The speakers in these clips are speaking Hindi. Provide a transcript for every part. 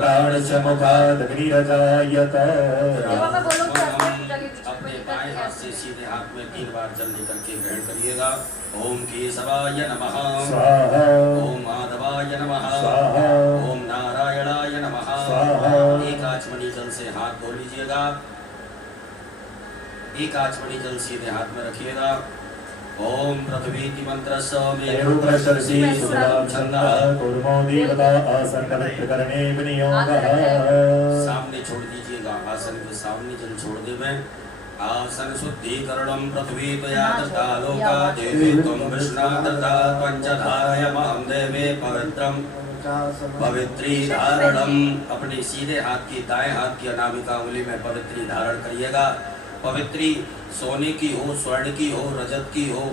प्राणस्य मुखादग्निरजायत। अपने बाएं हाथ से सीधे हाथ में 3 बार जल लेकर के ग्रहण करिएगा। ओम केशवाय नमः स्वाहा, ओम माधवाय नमः स्वाहा, ओम नारायणाय नमः स्वाहा। एक आचमनी जल से हाथ धो लीजिएगा। एक आचमनी जल सीधे हाथ में रखिएगा। ओम पृथ्वी मंत्रस्य मेरुप्रशर्षि सुदाम छन्दः कुर्मो देवता आसन पवित्रकरणे विनियोगः। सामने छोड़ दीजिएगा, आसन के सामने जल छोड़ देवे। आसन शुद्धिकरणं पृथ्वी त्वया दत्ता लोका देवी त्वं विष्णा दत्ता पंचधारयमहं देवे पवित्रं पवित्री धारणम। अपने सीधे हाथ की दाएं हाथ की अनामिका उंगली में पवित्री धारण करिएगा। पवित्री सोने की हो, स्वर्ण की हो, रजत की हो,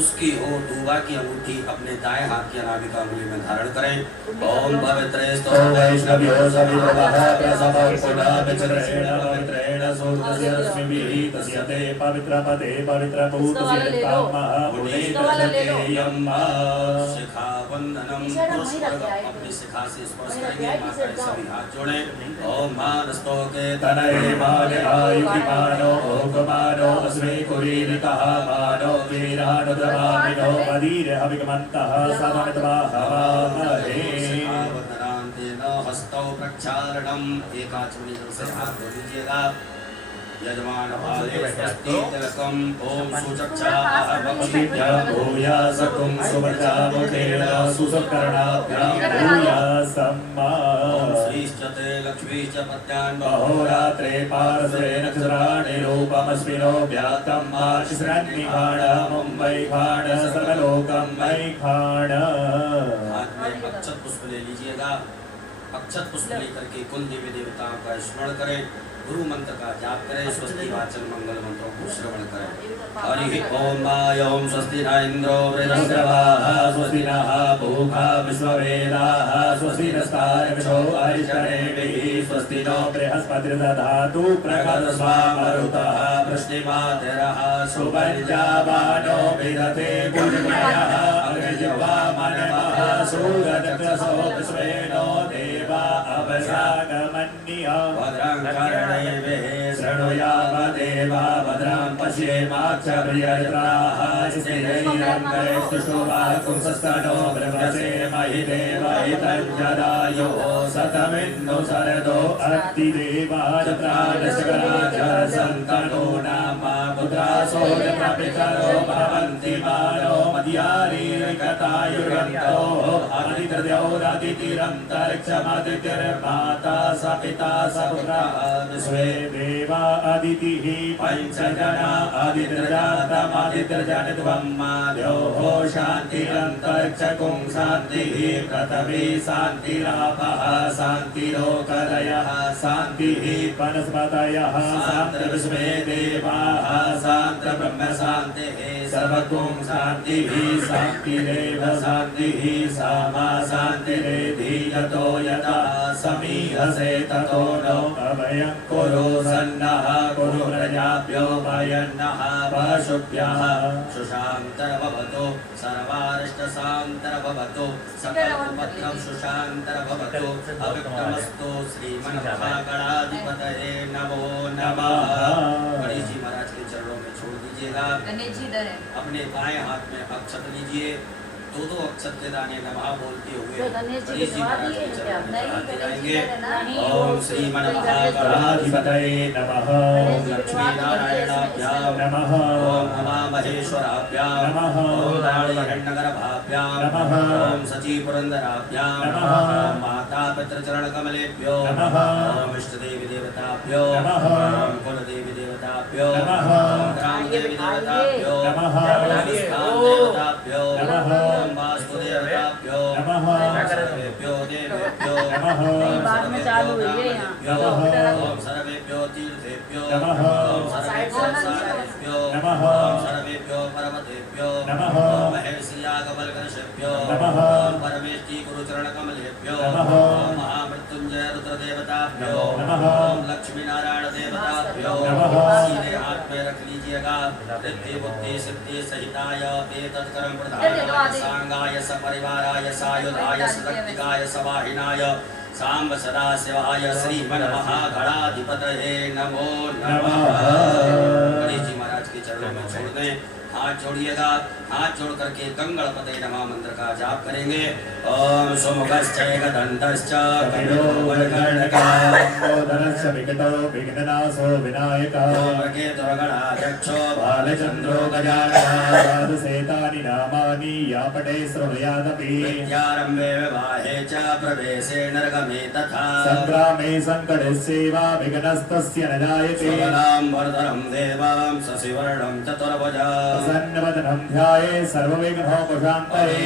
उसकी हो, दूबा की अंगूठी अपने दाएं हाथ की अनामिका उंगली में धारण करें। ओम पवित्रेस्तो वैष्णव्यो सवितरः प्रसवं पुनः विचरेण पवित्रेण सूर्यस्य रश्मिभिः तस्य ते पवित्रपदे पवित्रभूतस्य कामः पुण्येयं शिखावन्दनं अपनी शिखा से स्पर्श करेंगे। माता के सभी हाथ जोड़ें। ओम मानस्तोके तनये मान आयुधिमानो भोगमानो अस्मे कुरीरितः मानो वीरानो द्रवामिनो मदीर हविगमन्तः सदमितवाहवामहे। वन्दनान्तेन हस्तौ प्रक्षालनम्। एक आचमनी जल से हाथ धो लीजिएगा। यजमान भाले स्वस्ति तिलकम। ओम सुचक्षाः भक्षिभ्यां भूयासकुं सुवर्चामुखेन सुसुकर्णाभ्यां भूयासम्मा। ओम श्रीश्चते लक्ष्मीश्च पत्यान् अहोरात्रे पारसे नक्षत्राणि रूपमस्मिनो व्याप्तं मार्षिस्रन्निखाण मुम्बै खाण सर्वलोकं मयि खाण। हाथ में अक्षत पुष्प ले लीजिएगा। अक्षत पुष्प लेकर के कुल देवी देवताओं का स्मरण करें। गुरु मंत्र का जाप करें। स्वस्ति वाचन मंगल मंत्रों को श्रवण करें। हरि ओम ओम स्वस्ति न इंद्रो वृद्धश्रवाः स्वस्ति नः पूषा विश्ववेदाः स्वस्ति नस्तार्क्ष्यो अरिष्टनेमिः स्वस्ति नो बृहस्पतिर्दधातु प्रकटस्वामरुतः वृष्टिमातरः सुपर्जावानो विदते गुणमयः अग्निजिह्वा मनवः सूरजक्षसो विश्वेनो देवा अवसागमन्यः। भद्रां कर्णेभिः शृणुयाम देवा भद्रां पश्येमाक्षभिर्यजत्राः स्थिरैरङ्गैस्तुष्टुवाकुंसस्तनो बृहसे महि देव हितञ्जदायुः शतमिन्दु शरदो अत्तिदेवाजत्रादशकराज सन्तनो नाम पुत्रासो जत्रपितरो भवन्ति मानो मद्यारीरिकतायुर्गन्तो अदितिर्द्यौरदितिरन्तरिक्षमदितिर्माता स पिता स पुत्रः विश्वे देवा अदितिः पञ्चजना अदितिर्जातमदितिर्जनित्वं माद्योः शान्तिरन्तरिक्षकुं शान्तिः पृथिवी शान्तिरापः शान्तिरोकदयः शान्तिः वनस्पतयः शान्तिर्विश्वे देवाः शान्तिर्ब्रह्म शान्तिः सर्वगुं शान्तिः शान्तिरेव शान्तिः सामा शान्तिरेधि यतो यदा समीहसे ततो नो अभयं कुरु सन्नः कुरु प्रजाभ्यो भयन्नः पशुभ्यः सुशान्तर्भवतु सर्वारिष्टशान्तर्भवतु सकलोपद्रव सुशान्तर्भवतु अविघ्नमस्तु। श्रीमन्महागणाधिपतये नमो नमः। गणेश जी महाराज के चरणों में छोड़ दीजिएगा। गणेश जी इधर है। अपने बाएं हाथ में अक्षत लीजिए। दो अक्षत के दाने नमः बोलते हुए गणेश जी महाराज के चरणों में चढ़ाते जाएंगे। ओम श्रीमन्महागणाधिपतये नमः। ओम लक्ष्मी नारायणाभ्यां नमः। ओम उमा महेश्वराभ्यां नमः। ओम राणीहिरण्यगर्भाभ्यां नमः। ओम सची पुरंदराभ्यां नमः। ओम माता पितृचरण कमलेभ्यो नमः। ओम इष्ट देवी देवताभ्यो नमः। ओम कुल देवी देवताभ्यो नमः। ओम ग्राम देवी देवताभ्यो नमः। ओम देवताभ्यो नमः। वास्तुदेवताभ्यो नमः। सर्वेभ्यो देवेभ्यो नमः। बाद में चालू हुई है यहाँ। ओम सर्वेभ्यो तीर्थेभ्यो नमः। ओम सर्वेभ्यो सारेभ्यो नमः। ओम सर्वेभ्यो पर्वतेभ्यो नमः। ओम महर्षि यागवल्कर्षेभ्यो नमः। ओम परमेष्टि गुरुचरण कमलेभ्यो नमः। ओम महामृत्युंजय रुद्रदेवताभ्यो नमः। ओम लक्ष्मी नारायण देवताभ्यो नमः। सीधे हाथ में रख लीजिएगा। रिद्धि बुद्धि सिद्धि सहिताय एतत्कर्म प्रधानाय सांगाय सपरिवाराय सायुधाय सशक्तिकाय सवाहिनाय सांब सदा शिवाय श्रीमन महागणाधिपतये नमो नमः। गणेश जी महाराज के चरणों में छोड़ दें, हाथ जोड़िएगा, हाथ जोड़ करके गंगणपते नमः मंत्र का जाप करेंगे। ओम सुमुखश्चैव दन्तश्च कपिलो विकटो विघ्ननाशो विनायकः मृगेतुर्गणाध्यक्षो बालचन्द्रो गजाननः सेतानि नामानि या पटे श्रवयादपि विद्यारम्भे विवाहे च प्रवेशे नर्गमे तथा संग्रामे संकटस्यैव विघ्नस्तस्य न जायते सबलां वर्धनं देवां शशिवर्णं चतुर्भुजा प्रसन्नवदनं ध्याये सर्वविघ्नोपशान्तये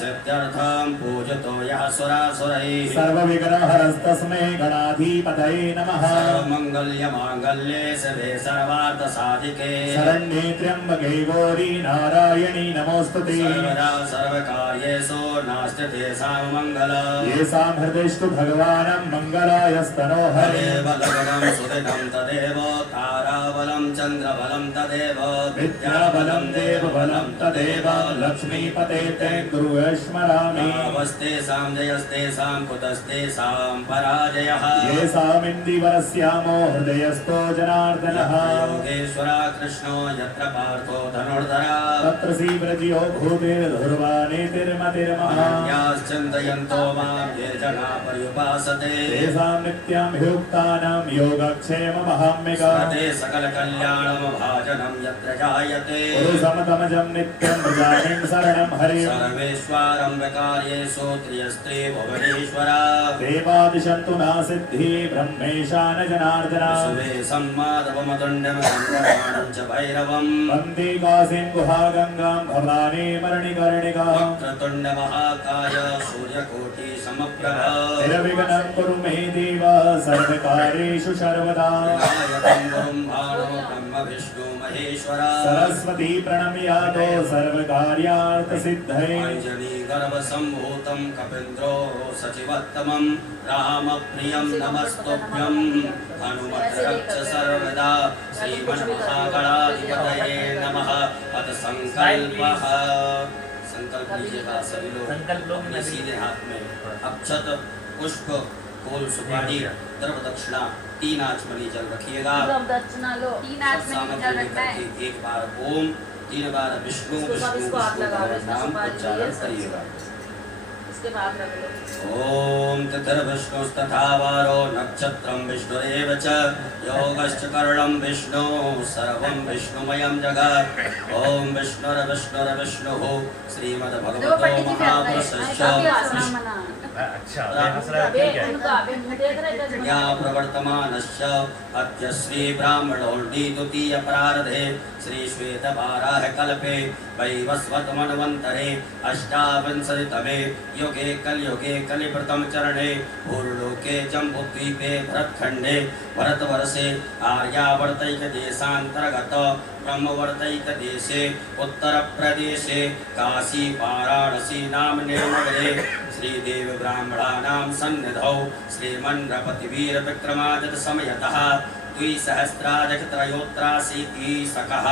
सिद्ध्यर्थं पूजतो यः सुरासुरैः सर्वविघ्नहरस्तस्मै गणाधिपतये नमः सर्वमङ्गल्यमाङ्गल्ये शिवे सर्वार्थसाधिके शरण्ये त्र्यम्बके गौरी नारायणी नमोऽस्तुते सर्वदा सर्वकार्येषु नास्ति तेषां मङ्गलम् येषां हृदयेषु भगवानं मङ्गलायस्तनो हरे तदेव लग्नं सुदिनं तदेव ताराबलं चन्द्रबलं तदेव विद्याबलं देवबलं तदेव लक्ष्मीपते ते गुरुवे स्मरामि नावस्तेषां जयस्तेषां कुतस्तेषां पराजयः येषामिन्दिवरस्यामो हृदयस्थो जनार्दनः योगेश्वरा कृष्णो यत्र पार्थो धनुर्धरा तत्र श्रीव्रजियो भूतिर्ध्रुवानीतिर्मतिर्मः अन्याश्चिन्तयन्तो मां ये जना पर्युपासते तेषां नित्यमभियुक्तानां योगक्षेममहाम्यगा ते सकलकल्याणमभाजनं यत्र जायते पुरुषमतमजं नित्यं प्रजातिं शरणं हरिं सर्वेश्वरम्बकार्येषु त्रियस्त्रे भुवनेश्वरा देवादिशन्तु ना सिद्धि ब्रह्मेशा न जनार्दना सुवे सम्मादवमदण्डमदण्डमाणं च भैरवम् वन्दे काशीं गुहागङ्गां भवानी मरणिकर्णिका वक्रतुण्डमहाकाय सूर्यकोटि समप्रभ निरविघ्नं कुरु मे देव सर्वकार्येषु सर्वदा विनायकं गुरुं भाणो ब्रह्म विष्णु महेश्वरा सरस्वती प्रणम्यातो सर्वकार्यार्थसिद्धये अञ्जनी गर्भसम्भूतं कपीन्द्रो सचिवत्तमं रामप्रियं नमस्तुभ्यं हनुमद्रक्ष सर्वदा श्रीमन्महागणाधिपतये नमः। अथ संकल्पः संकल्प लीजिएगा सभी लोग अपने सीधे हाथ में अक्षत पुष्प फूल सुपारी द्रव दक्षिणा 3 आचमनी जल रखिएगा। दक्षिणा लो 3 आचमनी जल रखना है। एक बार ओम 3 बार विष्णु विष्णु विष्णु नाम उच्चारण करिएगा। इसके बाद रख लो ओम तिथिर्विष्णुस्तथा वारो नक्षत्रं विष्णुरेव च योगश्च करणं विष्णु सर्वं विष्णुमयं जगत्। ओम विष्णुर्विष्णुर्विष्णुः श्रीमद्भगवतो महापुरुषस्य अच्छा हंस रहा है ठीक है या प्रवर्तमानस्य अद्य श्री ब्राह्मणोल्डी द्वितीय प्रारधे श्री श्वेत वाराह कल्पे वैवस्वत मन्वन्तरे अष्टाविंशतितमे युगे कलयुगे कलिप्रथम चरणे भूर्लोके जम्बूद्वीपे भरतखण्डे भरतवर्षे आर्यावर्तैक देशान्तर्गत ब्रह्मवर्तैकदेशे उत्तरप्रदेशे काशी वाराणसी नाम्ने नगरे श्रीदेव ब्राह्मणानां सन्निधौ श्रीमन्नृपतिवीर विक्रमादित्य समयतः द्विसहस्राधिकत्रयोत्राशीति सकः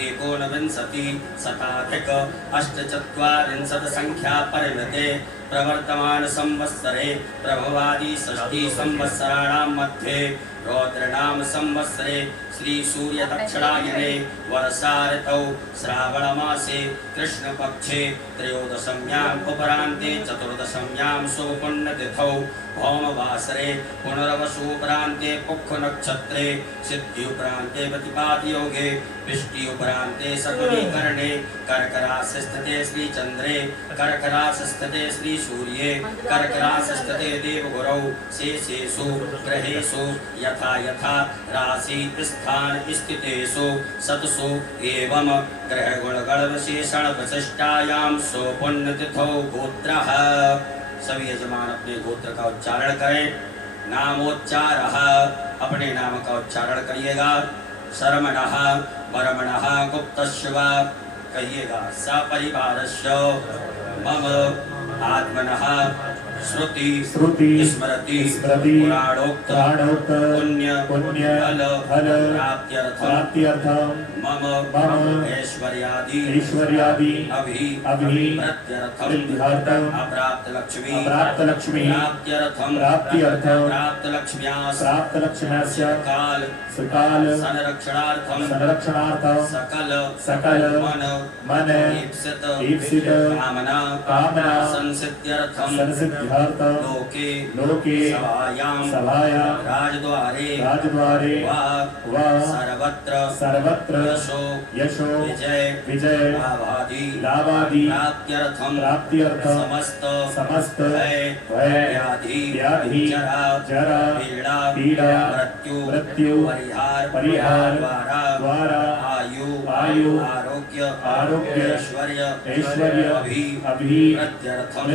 19,000 संख्या परिमिते प्रवर्तमान संवत्सरे प्रभवादि षष्ठी संवत्सराणां मध्ये रौद्रनाम संवत्सरे श्री सूर्य दक्षिणायने वर्षा ऋतौ श्रावण मासे कृष्ण पक्षे त्रयोदशम्याम् उपरान्ते चतुर्दशम्यां सुपुण्यतिथौ भौमवासरे पुनर्वसुपरान्ते पुक्ख नक्षत्रे सिद्ध्युपरान्ते प्रतिपादयोगे विष्टियुपरान्ते शकुनीकरणे कर्करासि स्थिते श्री चन्द्रे कर्करासि स्थिते श्री सूर्ये कर्करासि स्थिते देवगुरौ शेषेषु ग्रहेषु यथा यथा राशि स्थान स्थितेषु सत्सु एवं ग्रहगुणगण विशेषण विशिष्टायां सुपुण्यतिथौ गोत्रः। सभी यजमान अपने गोत्र का उच्चारण करें। नामोच्चारः अपने नाम का उच्चारण करिएगा। शर्मणः वर्मणः गुप्तस्य वा कहिएगा। सपरिवारस्य मम आत्मनः श्रुति श्रुति स्मृति स्मृति पुराणोक्त पुराणोक्त पुण्य पुण्य फल प्राप्त्यर्थम मम मम ऐश्वर्यादि अभि प्रत्यर्थम अप्राप्त लक्ष्मी प्राप्त्यर्थम प्राप्त लक्ष्म्यास्य काल संरक्षणार्थम सकल मन ईप्सित कामना संसिद्ध्यर्थम लोके सभायां राजद्वारे वा सर्वत्र यशो विजय लाभादि प्राप्त्यर्थम समस्त व्याधि जरा पीड़ा मृत्यु परिहार द्वारा आयु आरोग्य ऐश्वर्य अभि प्रत्यर्थम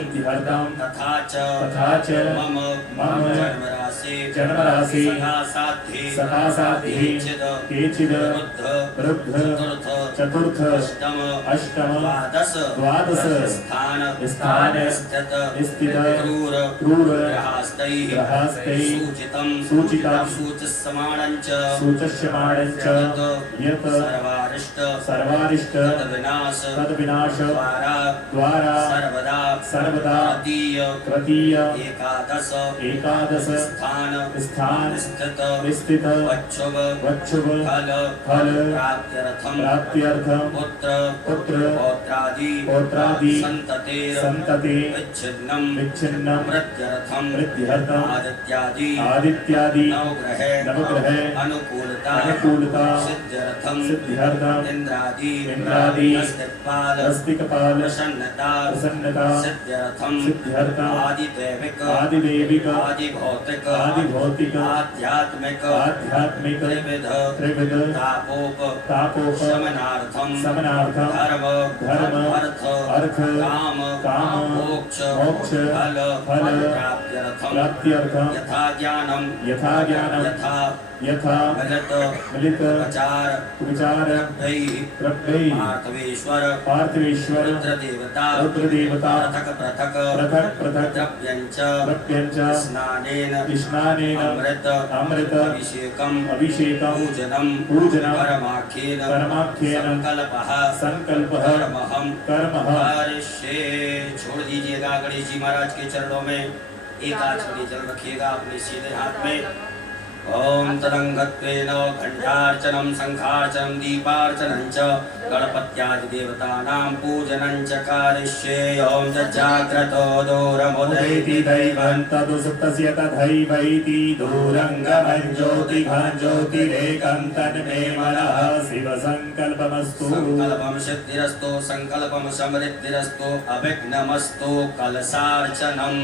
तथा च मम जन्मराशि सखा साध्ये केचिद वृद्ध चतुर्थ अष्टम द्वादश स्थान स्थित क्रूर ग्रहस्थैः सूचितं सूचस्यमाणञ्च यत् सर्वारिष्ट तद्विनाश द्वारा सर्वदा तृतीय एकादश स्थान स्थित वक्षुभ फल प्राप्त्यर्थम पुत्र पौत्रादि संतते विच्छिन्नं वृद्ध्यर्थम आदित्यादि नवग्रह अनुकूलता सिद्ध्यर्थम इंद्रादि अस्तिकपाल प्रसन्नता सिद्ध्यर्थम आदिदैविक आदिभौतिक आध्यात्मिक त्रिविध तापोप शमनार्थम धर्म अर्थ काम मोक्ष फल प्राप्त्यर्थम यथा ज्ञानम यथा मिलित विचार प्रभैः पार्थवेश्वर रुद्रदेवता पृथक् द्रव्यञ्च स्नानेन अमृत अभिषेकं पूजनं परमाख्येन संकल्पः कर्मः छोड़ दीजिएगा गणेश जी महाराज के चरणों में। एक आचमनी जल रखिएगा अपने सीधे हाथ में। ओम तदंगत्वेन घंटार्चनं शंखार्चनं दीपार्चनं च गणपत्यादि देवतानां पूजनं च कारिष्ये। ओम जाग्रतो दूरमुदैति दैवं तदुसुप्तस्य तथैवैति दूरंगमं ज्योतिघं ज्योतिरेकं तन्मे मनः शिव संकल्पमस्तु। संकल्पं सिद्धिरस्तु संकल्पं समृद्धिरस्तु अभिघ्नमस्तु। कलशार्चनम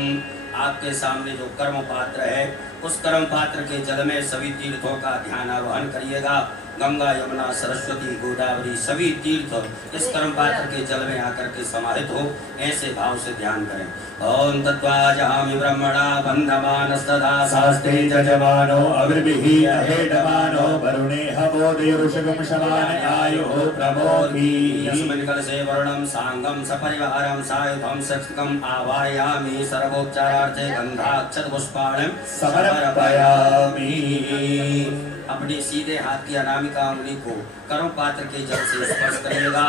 आपके सामने जो कर्म पात्र है उस कर्म पात्र के जल में सभी तीर्थों का ध्यान आवाहन करिएगा। गंगा यमुना सरस्वती गोदावरी सभी तीर्थ इस कर्म पात्र के जल में आकर के समाहित हो, ऐसे भाव से ध्यान करें। ओम तत्वाजहामि ब्रह्मणा बन्धमानस्तदा शास्ते जजमानो अविर्भिः अहेडमानो वरुणे हवो देवऋषगं शवान आयुः प्रमोदि। यस्मिन् कलशे वरुणं साङ्गं सपरिवारं सायुधं सत्कं आवाहयामि। सर्वोपचारार्थे गन्धाक्षतपुष्पाणि समर्पयामि। अपने सीधे हाथ की अनामिका अंगुली को कर्म पात्र के जल से स्पर्श करिएगा।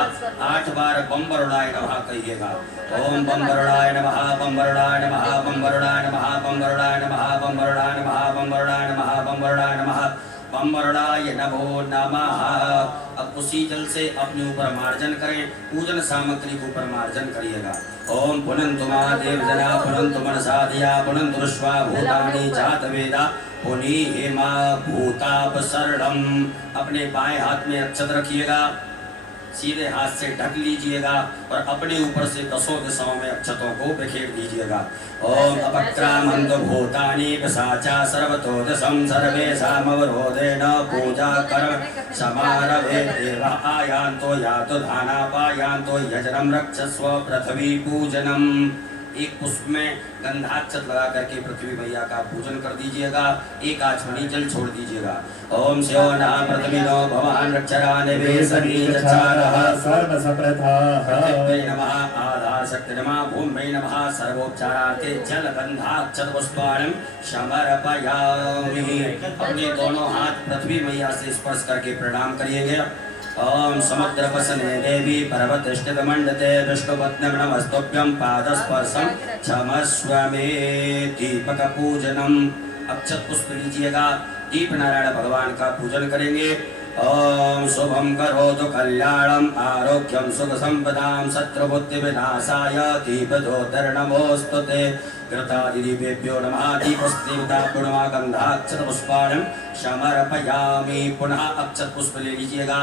8 बार बम वरुणाय नमः कहिएगा। ओम बम वरुणाय नमः, बम वरुणाय नमः, बम वरुणाय नमः, बम वरुणाय नमः, बम वरुणाय नमः, बम वरुणाय नमः, बम वरुणाय नमः, बम वरुणाय नमो नमः। अब उसी जल से अपने ऊपर मार्जन करें, पूजन सामग्री को ऊपर मार्जन करिएगा। ओम पुनन्तु महादेव जना पुनन्तु मनसा धिया पुनन्तु विश्वा भूतानि जात वेदा पुनीहिमा भूतापसरणम। अपने बाएं हाथ में अक्षत रखिएगा, सीधे हाथ से ढक लीजिएगा और अपने ऊपर से 10 दिशाओं में अक्षतों को बिखेर दीजिएगा। ओम अपक्रामन्त भूतानि पिशाचा सर्वतो दशं सर्वेषामवरोधेन पूजा कर्म समारभे देवा आयान्तो यातो धानापायान्तो यजनं रक्षस्व पृथ्वी पूजनम। एक पुष्प में गंधाक्षत लगा करके पृथ्वी मैया का पूजन कर दीजिएगा। एक आचमनी जल छोड़ दीजिएगा। ओम शिवना पृथ्वीनो भवान रक्षरा निवेशनी चचारः सर्व सप्रथाः नमः आधार पराशक्ति नमः भूम्यै नमः सर्वोपचारार्थे जलगंधाक्षतपुष्पाणं समर्पयामि। अपने दोनों हाथ पृथ्वी मैया से स्पर्श करके प्रणाम करिएगा। ओम समुद्र वसने देवी पर्वत स्थित मंडते विष्णुपत्न्यं नमस्तुभ्यं पादस्पर्शं क्षमस्व मे। दीपक पूजनम अक्षत पुष्प लीजिएगा। दीप नारायण भगवान का पूजन करेंगे। ओम शुभम करोतु कल्याणम आरोग्यम सुख संपदाम शत्रुबुद्धि विनाशाय दीपज्योतिर्नमोस्तुते। घृतादिदीपेभ्यो नमः। दीपस्देवताभ्यो नमः। गंधाक्षतपुष्पाणं समर्पयामि। पुनः अक्षत पुष्प ले लीजिएगा।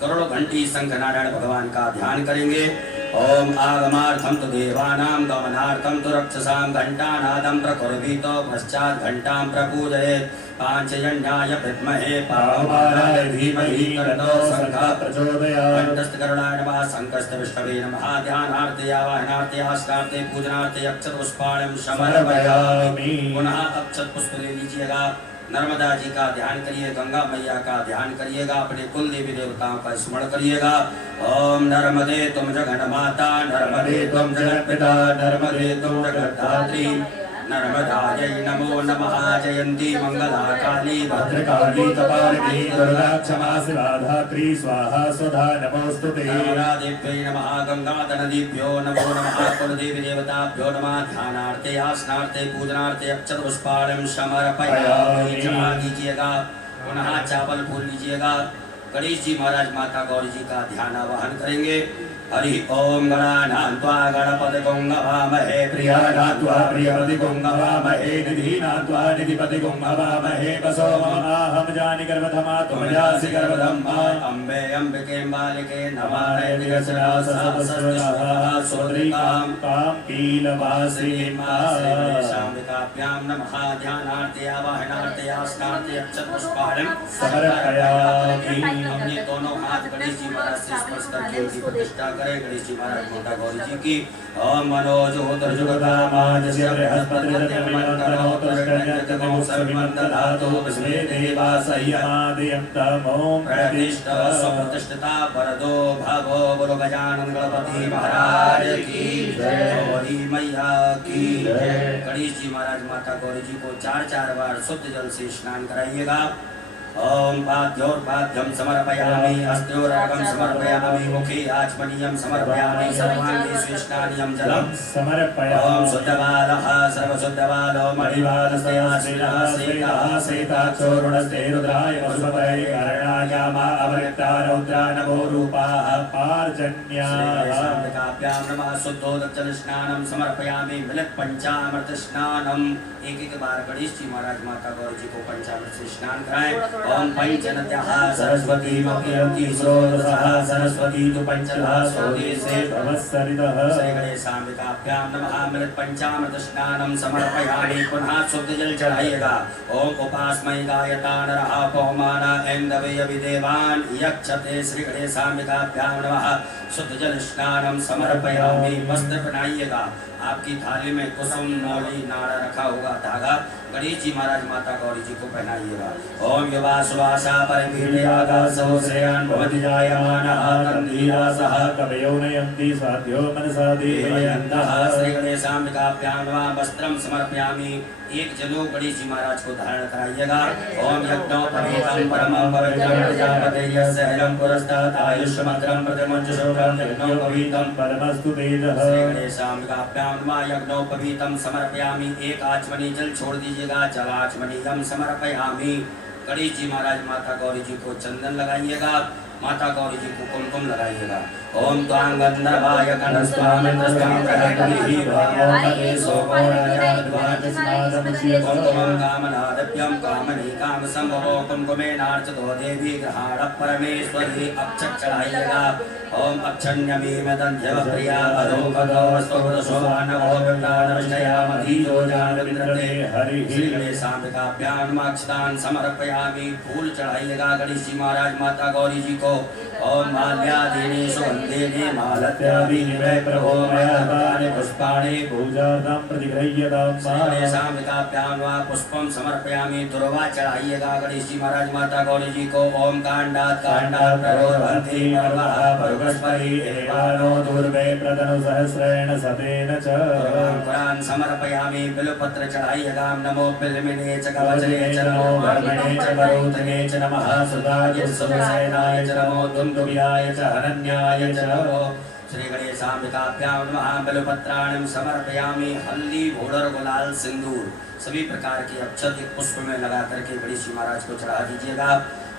करोड़ों घंटी शंख नारायण भगवान का ध्यान करेंगे। ओम आगमार्थम तो देवानां गमनार्थम तो रक्षसां घंटानादं प्रकुर्वीतो पश्चात् घंटां प्रपूजयेत्। पांचजन्याय विद्महे पावमानाय धीमहि तन्नो शंखः प्रचोदयात्। कंठस्थकरुणाय नमः। शंखस्थ विष्णवे नमः। ध्यानार्थे आवाहनार्थे आस्नार्थे पूजनार्थे अक्षत पुष्पाणं समर्पयामि। पुनः अक्षत पुष्प ले लीजिएगा। नर्मदा जी का ध्यान करिए। गंगा मैया का ध्यान करिएगा। अपने कुल देवी देवताओं का स्मरण करिएगा। ओम नर्मदे तुम जगन माता नर्मदे तुम जगत पिता नर्मदे तुम जगद्धात्री नर्मदायै नमो नमः। जयंती मंगला काली भद्रकाली कपालिनी दुर्गा क्षमा शिवा धात्री स्वाहा स्वधा नमोस्तुते। देव्यै नमः। गंगाधरदीभ्यो नमो नमः। कुलदेवी देवताभ्यो नमः। ध्यानार्थे आसनार्थे पूजनार्थे अक्षत पुष्पाणं समर्पयामि। चढ़ा दीजिएगा। पुनः चावल फूल लीजिएगा। गणेश जी महाराज माता गौरी जी का ध्यान आवाहन करेंगे। हरि ओम गणानां त्वा गणपतिगुं हवामहे प्रियाणां त्वा प्रियपतिगुं हवामहे निधीनां त्वा निधिपतिगुं हवामहे वसो अहं जानि गर्भधमा त्वं जासि गर्भधमा। अम्बे अम्बिके बालिके नमामि निरसनासहस्रस्वाहा सोदरीकां तां कीलवासिनीं शाम्बिकाभ्यां नमः। ध्यानार्थे आवाहनार्थे आसनार्थे अक्षत पुष्पाणं समर्पयामि। अपने दोनों हाथ गणेश जी महाराज से स्पर्श करके उनकी प्रतिष्ठा करें। गणेश जी महाराज माता गौरी जी की। ओम मनोजोतर्जुगतामाजस्य बृहस्पतिर्दमयन्तरमोतर्षण्यतमो सर्वमन्दधातो विश्वे देवा संयमादयं तमो प्रतिष्ठ सुप्रतिष्ठिता वरदो भवो बोलो गजानन गणपति महाराज की जय। गौरी मैया की जय। गणेश जी महाराज माता गौरी जी को 4 बार शुद्ध जल से स्नान कराइएगा। ओम पाद्योर्पाद्यं समर्पयामि। हस्तयोरर्घ्यं समर्पयामि। मुखे आचमनीयं समर्पयामि। सर्वाङ्गे स्वेष्टानियं जलं समर्पयामि। ओम शुद्धबालः सर्वशुद्धबालो मणिबालस्तया श्रीलः श्रीलः श्रीताक्षोरुणस्ते रुद्राय वसुपतये कर्णायामा अवृत्ता रौद्रा नमो रूपाः पार्जन्याः। शाम्बिकाभ्यां नमः। शुद्धोदकजलस्नानं समर्पयामि। मिलित पंचामृत स्नानम। एक बार गणेश जी महाराज माता गौरी जी को पंचामृत से स्नान कराएं। ओम पंचनद्यः सरस्वती मकयन्ति स्रोतसः सरस्वती तु पंचलः स्वदेशे भवस्सरितः। श्री गणेशाम्बिकाभ्यां नमः। मिलित पंचामृत स्नानं समर्पयामि। पुनः शुद्ध जल चढ़ाइएगा। ओम उपास्मै गायता नरः पवमान ऐन्दवे विदेवान् यक्षते। श्री गणेशाम्बिकाभ्यां नमः। शुद्ध जल स्नानं समर्पयामि। वस्त्र पहनाइएगा। आपकी थाली में कुसुम मौली नाड़ा रखा होगा धागा गणेश जी महाराज माता गौरी जी को पहनाइएगा। ओम युवा सुवासा परिभीर्याकाशो श्रेयान् भवति जायमानः तन्धीरा सह कवयो नयन्ति स्वाध्यो मनसा देवयन्तः। श्री गणेशाम्बिकाभ्यां नमः। वस्त्रं समर्पयामि। एक जलो गणेश जी महाराज को धारण कराइएगा। ओम यज्ञोपवीतं परमं पवित्रं प्रजापते यस्य हिरं पुरस्तात् आयुष्मग्रं प्रतिमुञ्चशोकं यज्ञोपवीतं परमस्तु तेजः। श्री गणेशाम्बिकाभ्यां नमः। यज्ञोपवीतं समर्पयामि। एक आचमनी जल छोड़ दीजिएगा। जलाचमनीयं समर्पयामि। गणेश जी महाराज माता गौरी जी को चंदन लगाइएगा। माता गौरी जी को कुमकुम लगाइएगा। ओम त्वां गंधर्वाय गणस्त्वामिन्द्रस्त्वां प्रहरिः भवोमहे सोमो राजाद्वाजस्मादमुष्यं कुमकुमं कामनादप्यं कामनी कामसंभवो कुमकुमेनार्चितो देवी ग्रहाण परमेश्वरी। अक्षत चढ़ाइएगा। ओम अक्षण्यमीमदन्ध्यव प्रिया अधोपदो स्तोत्रशोभानवो विप्राणविषयामधीयो जानविन्द्रते हरिः। श्री गणेशाम्बिकाभ्यां नमः। अक्षतान् समर्पयामि। फूल चढ़ाइएगा गणेश जी महाराज माता गौरी जी को। ओम माल्यादीनि सुगन्धीनि मालत्यादीनि मे प्रभो मया तानि पुष्पाणि पूजार्थं प्रतिगृह्यतां श्रीगणेशां विकाभ्यां वा पुष्पं समर्पयामि। दुर्वा चढ़ाइएगा गणेश जी महाराज माता गौरी जी को। ओम कांडात् प्ररोहन्ति पर्वः पर्वस्परि एवानो दूर्वे प्रतनु सहस्रेण सतेन च कुरान समर्पयामि। बिल्वपत्र चढ़ाइएगा। नमो बिल्वमिने च कवचने च नमो वर्मणे च करोतने च नमः सुताय सुरसेनाय च नमो दुन्दुभ्याय च हनन्याय च नमो। श्री गणेशाम्बिकाभ्यां नमः। बिल्वपत्राणि समर्पयामि। हल्दी घोड़र गुलाल सिंदूर सभी प्रकार के अक्षत एक पुष्प में लगा करके गणेश जी महाराज को चढ़ा दीजिएगा।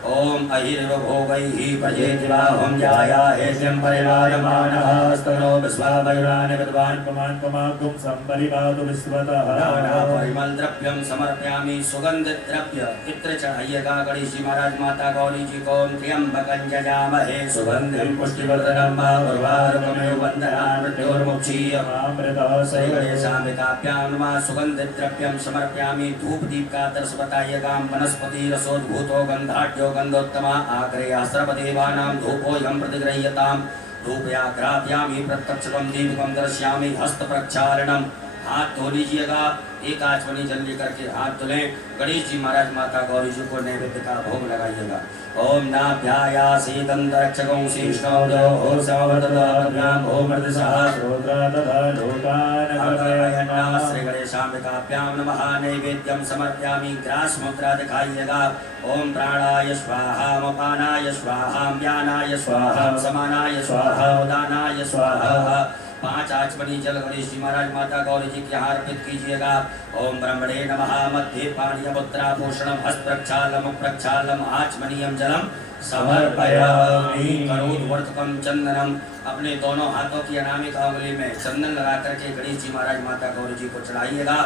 ओम अहिर्भोगैः भजेति बाहुं ध्यायाहेत्यं परिवारमाणः स्तनो विश्वावयुरानि विद्वान् पमान् पमागुं सम्परिपातु विश्वतः नाना परिमल द्रव्यम समर्पयामि। सुगंधित द्रव्य इत्र चढ़ाइएगा गणेश जी महाराज माता गौरी जी को। त्र्यंबकं यजामहे सुगंधिं पुष्टिवर्धनं उर्वारुकमेव वन्दनान् मृत्योर्मुक्षीयमामृतः। श्री गणेशाम्बिकाभ्यां नमः। सुगंधित द्रव्यम समर्पयामि। धूप दीप का आदर्श बताइएगा। वनस्पति रसोद्भूतो गंधाढ्यो गंधोत्तमा आग्रेयास्त्रपदेवानां धूपोऽयं प्रतिगृह्यताम्। धूपयाग्राभ्यामि प्रत्यक्षं दीपकं दर्शयामि। हस्त प्रक्षालनम हाथ धो लीजिएगा। एक आचमनी जल लेकर के हाथ धुलें। गणेश जी महाराज माता गौरी जी को नैवेद्य का भोग लगाइएगा। ओम नाभ्यायासीदन्तरक्षकं शीर्षोदयो समवर्तताभ्यां भूमृतसः श्रोत्रादधा लोकान् श्री गणेशाम्बिकाभ्यां नमः। नैवेद्यं समर्पयामि। ग्रास मुद्रा दिखाइएगा। ओम प्राणाय स्वाहा मपानाय स्वाहा व्यानाय स्वाहा समानाय स्वाहा उदानाय स्वाहा। 5 आचमनी जल गणेश जी महाराज माता गौरी जी के हार अर्पित कीजिएगा। ओम ब्रह्मणे नमः। मध्ये पानीयमुद्रा भूषणम हस्त प्रक्षालम प्रक्षालम आचमनीयम जलम समर्पयामि। करोद्वर्तकम चंदनम अपने दोनों हाथों की अनामिका उंगली में चंदन लगा करके गणेश जी महाराज माता गौरी जी को चढ़ाइएगा।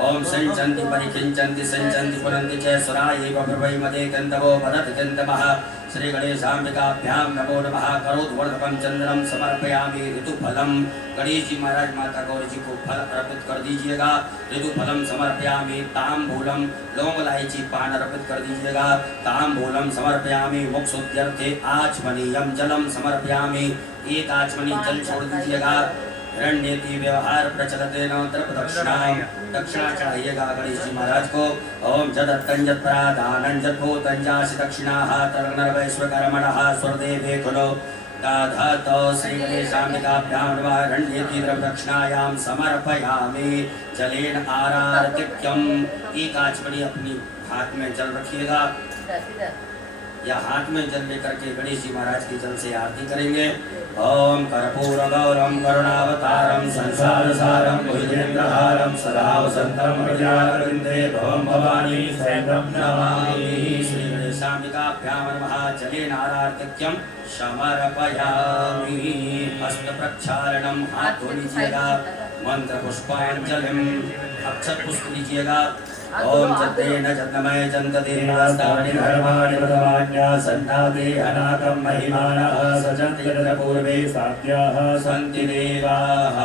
ओम संचंति परिकिंचंति संचंति पुनंति च सुरायै प्रभवै मदे गंधवो वदति गंधमः। श्री गणेशाम्बिकाभ्यां नमो नमः। करोद्वर्तकं चंदनम समर्पयामि। ऋतुफलम गणेश जी महाराज माता गौरी जी को फल अर्पित कर दीजिएगा। ऋतुफलम समर्पयामि। ताम्बूलम लौंग इलायची पान अर्पित कर दीजिएगा। ताम्बूलम समर्पयामि। मोक्षोद्यर्थे आचमनीयम जलम समर्पयामि। एक आचमनी जल छोड़ दीजिएगा। हिरण्येति व्यवहार प्रचलते न दक्षिणा दक्षिणा चढ़ाइएगा गणेश जी महाराज को। ओम जदत्तं यत्प्रादानं जद्भूतञ्जासि दक्षिणाः तर्गनर्वैश्वकर्मणः स्वर्देवे कुलो दाधातो। श्री गणेशाम्बिकाभ्यां नमः। हिरण्येति दक्षिणायां समर्पयामि। जलेन आरार्तिक्यम् एक आचमनी अपनी हाथ में जल रखिएगा या हाथ में जल लेकर के गणेश जी महाराज की जल से आरती करेंगे। ओम कर्पूर गौरम करुणावतारम संसार सारम भुजगेन्द्रहारम सदा वसंतम हृदयारविंदे भवम भवानी सहितं नमामि। श्री गणेशाम्बिकाभ्यां नमः। जलेन आरार्तिक्यं समर्पयामि। हस्त प्रक्षालनम हाथ धो लीजिएगा। मंत्र पुष्पांजलिम अक्षत पुष्प लीजिएगा। ओम जतेन जतमय जन्तदेवास्तानि धर्माणि प्रथमान्या सन्नाते अनाकं महिमानः सजन्ति यत्र पूर्वे सात्याः सन्ति देवाः।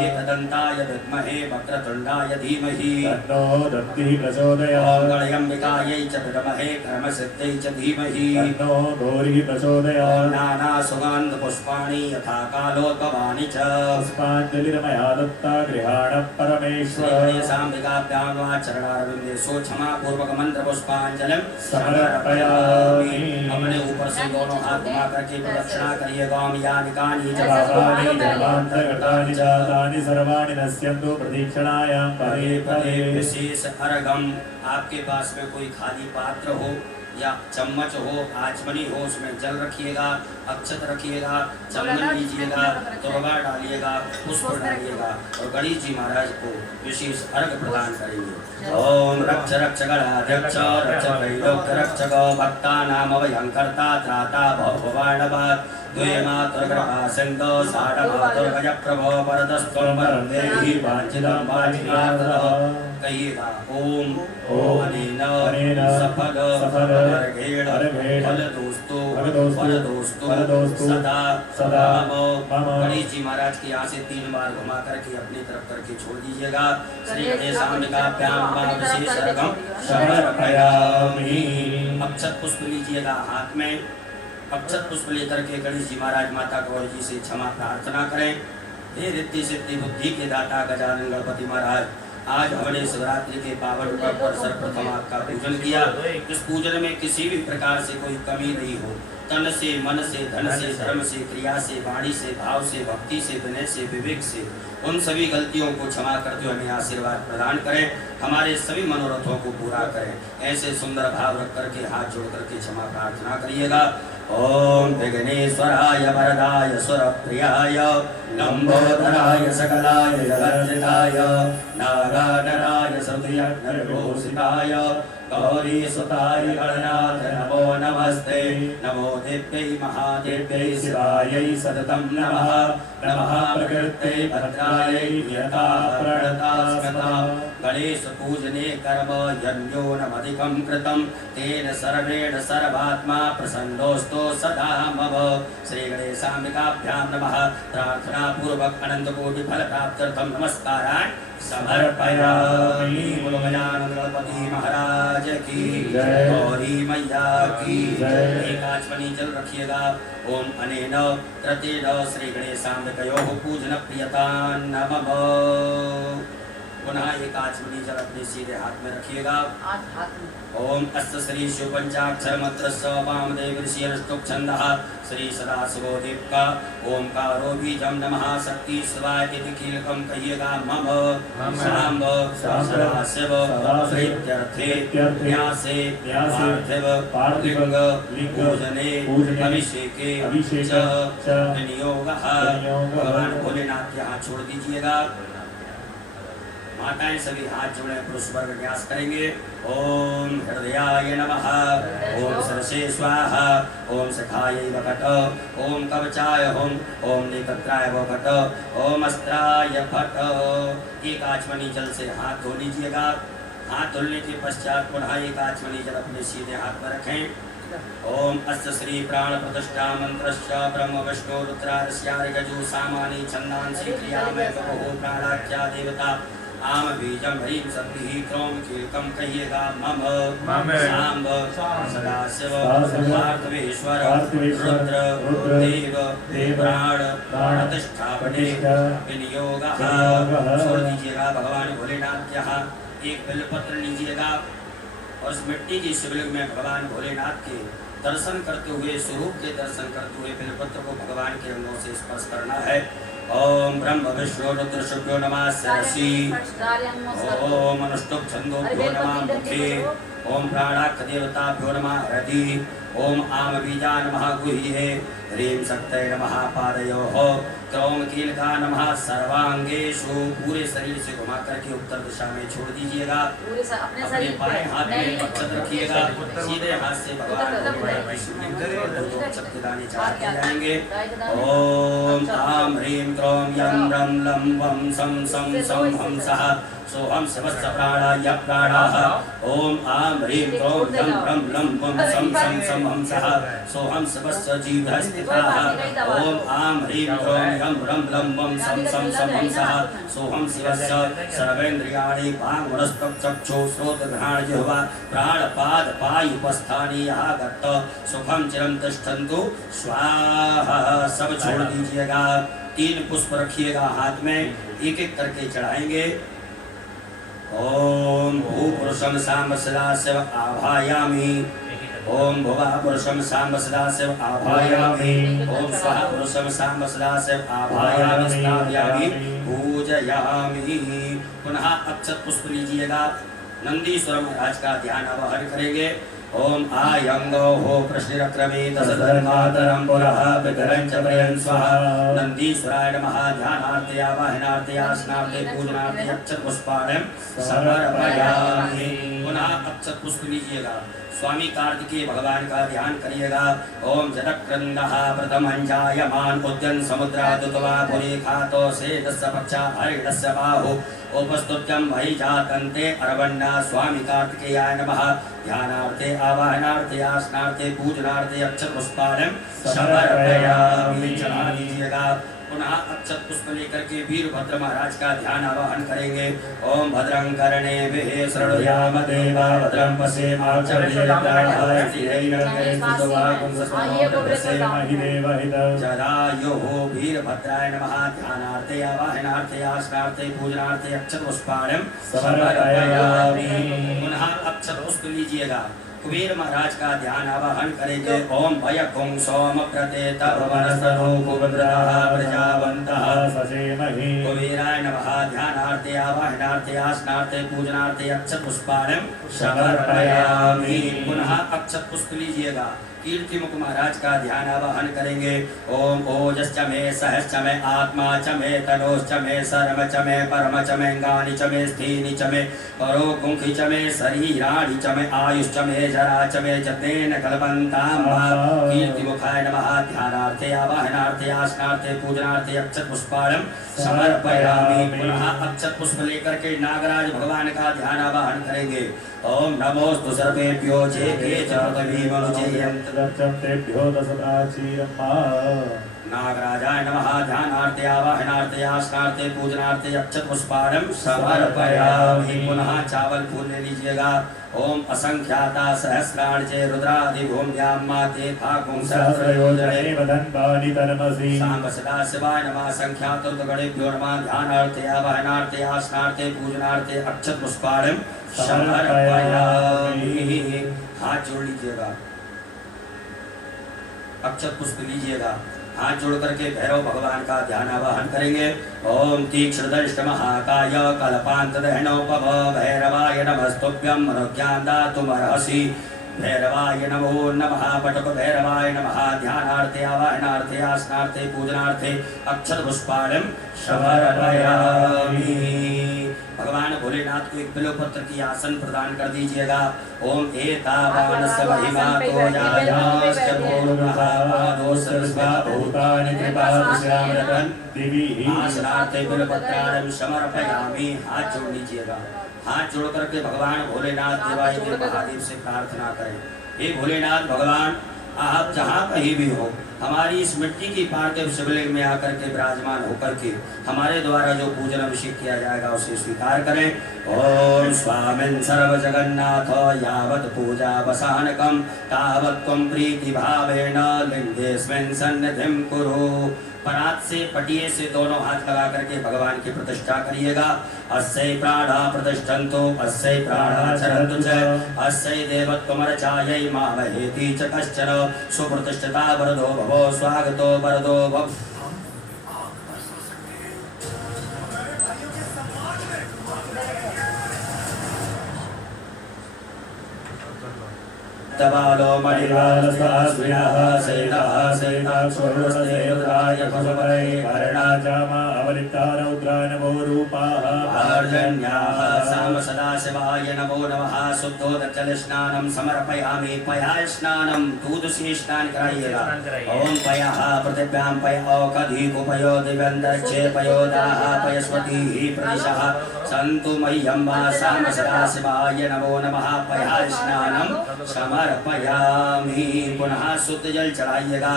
एकदन्ताय विद्महे वक्रतुण्डाय धीमहि तन्नो दन्तिः प्रचोदयात्। गणयम्बिकायै च विद्महे कर्मसिद्ध्यै च धीमहि तन्नो गौरिः प्रचोदयात्। नानासुगन्धपुष्पाणि यथा कालोद्भवानि च पुष्पाञ्जलिर्मया दत्ता गृहाणः परमेश्वर। गणेशाम्बिकाभ्यां नमः। चरणारविन्दे सो क्षमा पूर्वक मंत्र पुष्पांजलिम समर्पयामि। अपने ऊपर से दोनों हाथ घुमा करके प्रदक्षिणा करिएगा। यानि कानि च पापानि जन्मान्तरकृतानि च तानि सर्वाणि नश्यन्तु प्रदक्षिणायां पदे पदे। विशेष अर्घम आपके पास में कोई खाली पात्र हो या चम्मच हो आचमनी हो उसमें जल रखिएगा। अक्षत रखिएगा। चंदन लीजिएगा। तुरवा डालिएगा। पुष्प डालिएगा और गणेश जी महाराज को विशेष अर्घ प्रदान करेंगे। ओम रक्ष रक्ष गणाध्यक्ष रक्ष त्रैलोक्य रक्षक भक्तानामभयंकर्ता त्राता भवानवात् द्वयमातृकृपा सिन्धो साढमातुर्गज प्रभो वरदस्त्वं वरं देहि वाञ्छितं वाञ्छितार्थः। कहिएगा ओम अनेन सफल अर्घेण फलदोस्तु सदा मम। गणेश जी महाराज की यहाँ से 3 बार घुमा करके अपनी तरफ करके छोड़ दीजिएगा। श्री गणेशाम्बिकाभ्यां नमः। विशेष अर्घं समर्पयामि। अक्षत पुष्प लीजिएगा हाथ में। अक्षत पुष्प लेकर के गणेश जी महाराज माता गौरी जी से क्षमा प्रार्थना करें। हे रिद्धि सिद्धि बुद्धि के दाता गजानन गणपति महाराज, आज हमने शिवरात्रि के पावन पर्व पर सर्वप्रथम आपका पूजन किया। इस पूजन में किसी भी प्रकार से कोई कमी नहीं हो, तन से, मन से, धन से, धर्म से, क्रिया से, वाणी से, भाव से, भक्ति से, विनय से, विवेक से, उन सभी गलतियों को क्षमा करते हुए हमें आशीर्वाद प्रदान करें, हमारे सभी मनोरथों को पूरा करें। ऐसे सुंदर भाव रख करके हाथ जोड़ करके क्षमा प्रार्थना करिएगा। ओम विघ्नेश्वराय वरदाय सुरप्रियाय लंबोदराय सकलाय जगद्धिताय नागानराय श्रुतियज्ञघोषिताय गौरी सुताय गणनाथ नमो नमस्ते। नमो देव्यै महादेव्यै शिवायै सततं नमः। नमः प्रकृत्यै भद्रायै प्रियता प्रणता स्मृता। गणेश पूजने कर्म यज्ञोनमधिकं कृतं तेन सर्वेण सर्वात्मा प्रसन्नोऽस्तु सदा मम। श्री गणेशाम्बिकाभ्यां नमः। प्रार्थना पूर्वक अनंत कोटि फल प्राप्त्यर्थं नमस्कारान् समर्पयामि। बोलो गजानन गणपति महाराज की जय, गौरी मैया की जय। एक आचमनी जल रखिएगा। ओम अनेन कृतेन श्री गणेशाम्बिकयोः पूजन प्रियतां नमः। पुनः एक आचमनी जल अपने सीधे हाथ में रखिएगा। ओम अस्त श्री शिव पंचाक्षर मंत्र वामदेव ऋषि अनुष्टुप छंदः श्री सदाशिवो देव का ओंकारो बीजम नमः। शक्ति शिवाय इति कीलकम कहिएगा मम शांब सदाशिव इत्यर्थे न्यासे पार्थिव लिंग पूजने अभिषेके च विनियोगः। भगवान भोलेनाथ यहाँ छोड़ दीजिएगा। माताएं सभी हाथ जोड़े पुरुष वर्ग न्यास करेंगे। ओम हृदयाय नमः। ओम सरसे स्वाहा। ओम सखायै वकट। ओम कवचाय हुम। ओम नेत्राय वकट। ओम अस्त्राय फट। एक आचमनी जल से हाथ धो लीजिएगा। हाथ धुलने के पश्चात पुनः एक आचमनी जल अपने सीधे हाथ में रखें। ओम अस्त श्री प्राण प्रतिष्ठा मंत्रश्च ब्रह्म विष्णु रुद्रार्ष्यार्गजु सामानि छंदांसि क्रियामय बहु प्राणाख्या देवता आम बीजम ह्रीं सद्भिः क्रोम कीलकम कहिएगा मम शांब सदाशिव पार्थवेश्वर रुद्र देव प्राण प्रतिष्ठापने विनियोगः। छोड़ दीजिएगा। भगवान भोलेनाथ के यहाँ एक बेलपत्र लीजिएगा और उस मिट्टी की शिवलिंग में भगवान भोलेनाथ के दर्शन करते हुए, स्वरूप के दर्शन करते हुए बेलपत्र को भगवान के अंगों से स्पर्श करना है। ओम ब्रह्म विष्णु रुद्र शुभ्यो नमः सरसी। ओम अनुष्टुप छंदोभ्यो नमः मुखे। ओम प्राणाख देवताभ्यो नमः हृदि। ओम आम बीजा नमः गुह्ये। ह्रीं शक्तये नमः पादयोः। क्रोम कीलका नमः सर्वांगेषु। पूरे शरीर से घुमा करके उत्तर दिशा में छोड़ दीजिएगा। अपने बाएं हाथ में अक्षत रखिएगा। सीधे हाथ से भगवान दाने चढ़ाते जाएंगे। ओम आम ह्रीं क्रोम यम रम लम वम सम सम सम हंसः सोहम समस्त प्राणाय प्राणाः। ओम आम ह्रीं क्रोम यम रम लम वम सम सम सम हंसः सोहम समस्त जीवः स्थिताः। ओम आम ह्रीं क्रोम यम रम लम वम सम सम सम हंसः सोहम शिवस्य सर्वेन्द्रियाणि वाङ्मनस्तव चक्षु श्रोत घ्राण जिह्वा प्राणपाद पायुपस्थानि आगत सुखम चिरं तिष्ठन्तु स्वाहा। सब छोड़ दीजिएगा। 3 पुष्प रखिएगा हाथ में, एक एक करके चढ़ाएंगे। ओम भूपुरुषं सांब सदाशिव आभायामि। ओम भुवा पुरुषं सांब सदाशिव आभायामि। ओम स्वाहा पुरुषं सांब सदाशिव आभायामि स्नापयामि पूजयामि। पुनः अक्षत पुष्प लीजिएगा। नंदीश्वर महाराज का ध्यान आवाहन करेंगे। ओम आयंगो हो प्रश्निरक्रमे तसधर्मातरं पुरः पितरं च प्रयं स्वाहा। नंदीश्वराय नमः। ध्यानार्थे आवाहनार्थे आसनार्थे पूजनार्थे अक्षत पुष्पाणं समर्पयामि। पुनः अक्षत पुष्प लीजिएगा। स्वामी कार्तिकेय भगवान का ध्यान करिएगा। ओम जटक्रंदः प्रथमं जायमान उद्यन समुद्रादुतवा पुरी खातो से दस्य पक्षा हरिदस्य बाहु उपस्तुत्यं वै जातन्ते अरवन्ना। स्वामी कार्तिकेयाय नमः। ध्यानार्थे आवाहनार्थे आसनार्थे पूजनार्थे अक्षत पुष्पाणं समर्पयामि। चढ़ा दीजिएगा। पुनः अक्षत पुष्प लेकर के वीरभद्र महाराज का ध्यान आवाहन करेंगे। ओम भद्रं कर्णेभिः शृणुयाम देवा भद्रं जरायुः वीरभद्राय नमः। ध्यानार्थे आवाहनार्थे आसनार्थे पूजनार्थे अक्षत पुष्पाणं समर्पयामि। पुनः अक्षत पुष्प लीजिएगा। कुबेर महाराज का ध्यान आवाहन करेंगे। ओम भयकुं सोम प्रतेत भवनस्तनो कुबेरः प्रजावन्तः ससेमहि कुबेराय नमः। ध्यानार्थे आवाहनार्थे आसनार्थे पूजनार्थे अक्षत पुष्पाणं समर्पयामि। पुनः अक्षत पुष्प लीजिएगा। कीर्ति मुख महाराज का ध्यान आवाहन करेंगे। ओम ओजश्च मे सहश्च मे आत्मा च मे तनोश्च मे सर्व च मे परम च मे अंगानि च मे स्थीनि च मे परो कुंखि च मे शरीराणि च मे आयुश्च मे जरा च मे जतेन कल्पन्तां कीर्ति मुखाय नमः। ध्यानार्थे आवाहनार्थे आसनार्थे पूजनार्थे अक्षत पुष्पाणं समर्पयामि। पुनः अक्षत पुष्प लेकर के नागराज भगवान का ध्यान आवाहन करेंगे। ओम नमोस्तु सर्वेभ्यो जे के च पृथ्वी मनुजयन्त तेभ्यो दशप्राचीरम्मा नागराजाय नमः। ध्यानार्थे आवाहनार्थे आसनार्थे पूजनार्थे अक्षत पुष्पाणं समर्पयामि। पुनः चावल फूल ले लीजिएगा। ओम असंख्याता सहस्राणि च रुद्रादि भूम्यां माते भागुं सहस्रयोजने वदन्तानि तन्मसि सांब सदा शिवाय नमः। संख्यातुर्गणेभ्यो नमः। ध्यानार्थे आवाहनार्थे आसनार्थे पूजनार्थे अक्षत पुष्पाणं समर्पयामि। हाथ जोड़ लीजिएगा। अक्षत पुष्प लीजिएगा। हाथ जोड़ करके भैरव भगवान का ध्यान आवाहन करेंगे। ओम तीक्ष्णदंष्ट महाकाय कल्पान्तदहनोपभ भैरवाय नमस्तुभ्यं मनोज्ञान दातुमर्हसि। भैरवाय नमो नमः। पटक भैरवाय नमः। ध्यानार्थे आवाहनार्थे आसनार्थे पूजनार्थे अक्षत पुष्पाणं समर्पयामि। भगवान भोलेनाथ को एक बिल्वपत्र की आसन प्रदान कर दीजिएगा। ओम एतावानस्य महिमा तो जायाश्च भूर्भुवः पादोस्सर्वा भूतानि कृपास्यामरतन् दिवि आसनार्थे बिल्वपत्राणं समर्पयामि। हाथ जोड़ लीजिएगा। हाथ जोड़ करके भगवान भोलेनाथ देवाय देव महादेव से प्रार्थना करें। हे भोलेनाथ भगवान, आप जहाँ कहीं भी हो, हमारी इस मिट्टी की पार्थिव शिवलिंग में आकर के विराजमान होकर के हमारे द्वारा जो पूजन अभिषेक किया जाएगा उसे स्वीकार करें। ओम स्वामिन् सर्व जगन्नाथ यावत् पूजा वसानकं तावत् त्वं प्रीति भावेन लिंगेस्मिन् सन्निधिं कुरु। परात से पटिये से दोनों हाथ लगा करके भगवान की प्रतिष्ठा करिएगा। अस्यै प्राणा प्रतिष्ठन्तु अस्यै प्राणा चरन्तु च अस्यै देवत्वमर्चायै मामहेति च कश्चन सुप्रतिष्ठिता वरदो भवो स्वागतो वरदो भव। तबालो मणिवालसास्विनः सैनः सैनाक्षोरुणदेवराय भगवै वर्णाचामा अवलिप्ता रौद्रा नमो रूपाः अर्जन्याः साम सदाशिवाय नमो नमः। शुद्धोदकजलस्नानं समर्पयामि। पया स्नानं दूध से स्नान कराइएगा। ओम पयः पृथिव्यां पयोकधिकुपयो दिव्यन्तरिक्षे पयोदाः पयस्वतीः प्रदिशः सन्तु मह्यं वा साम सदाशिवाय नमो नमः। पया स्नानं समर्पयामि। पुनः शुद्ध जल चढ़ाइएगा।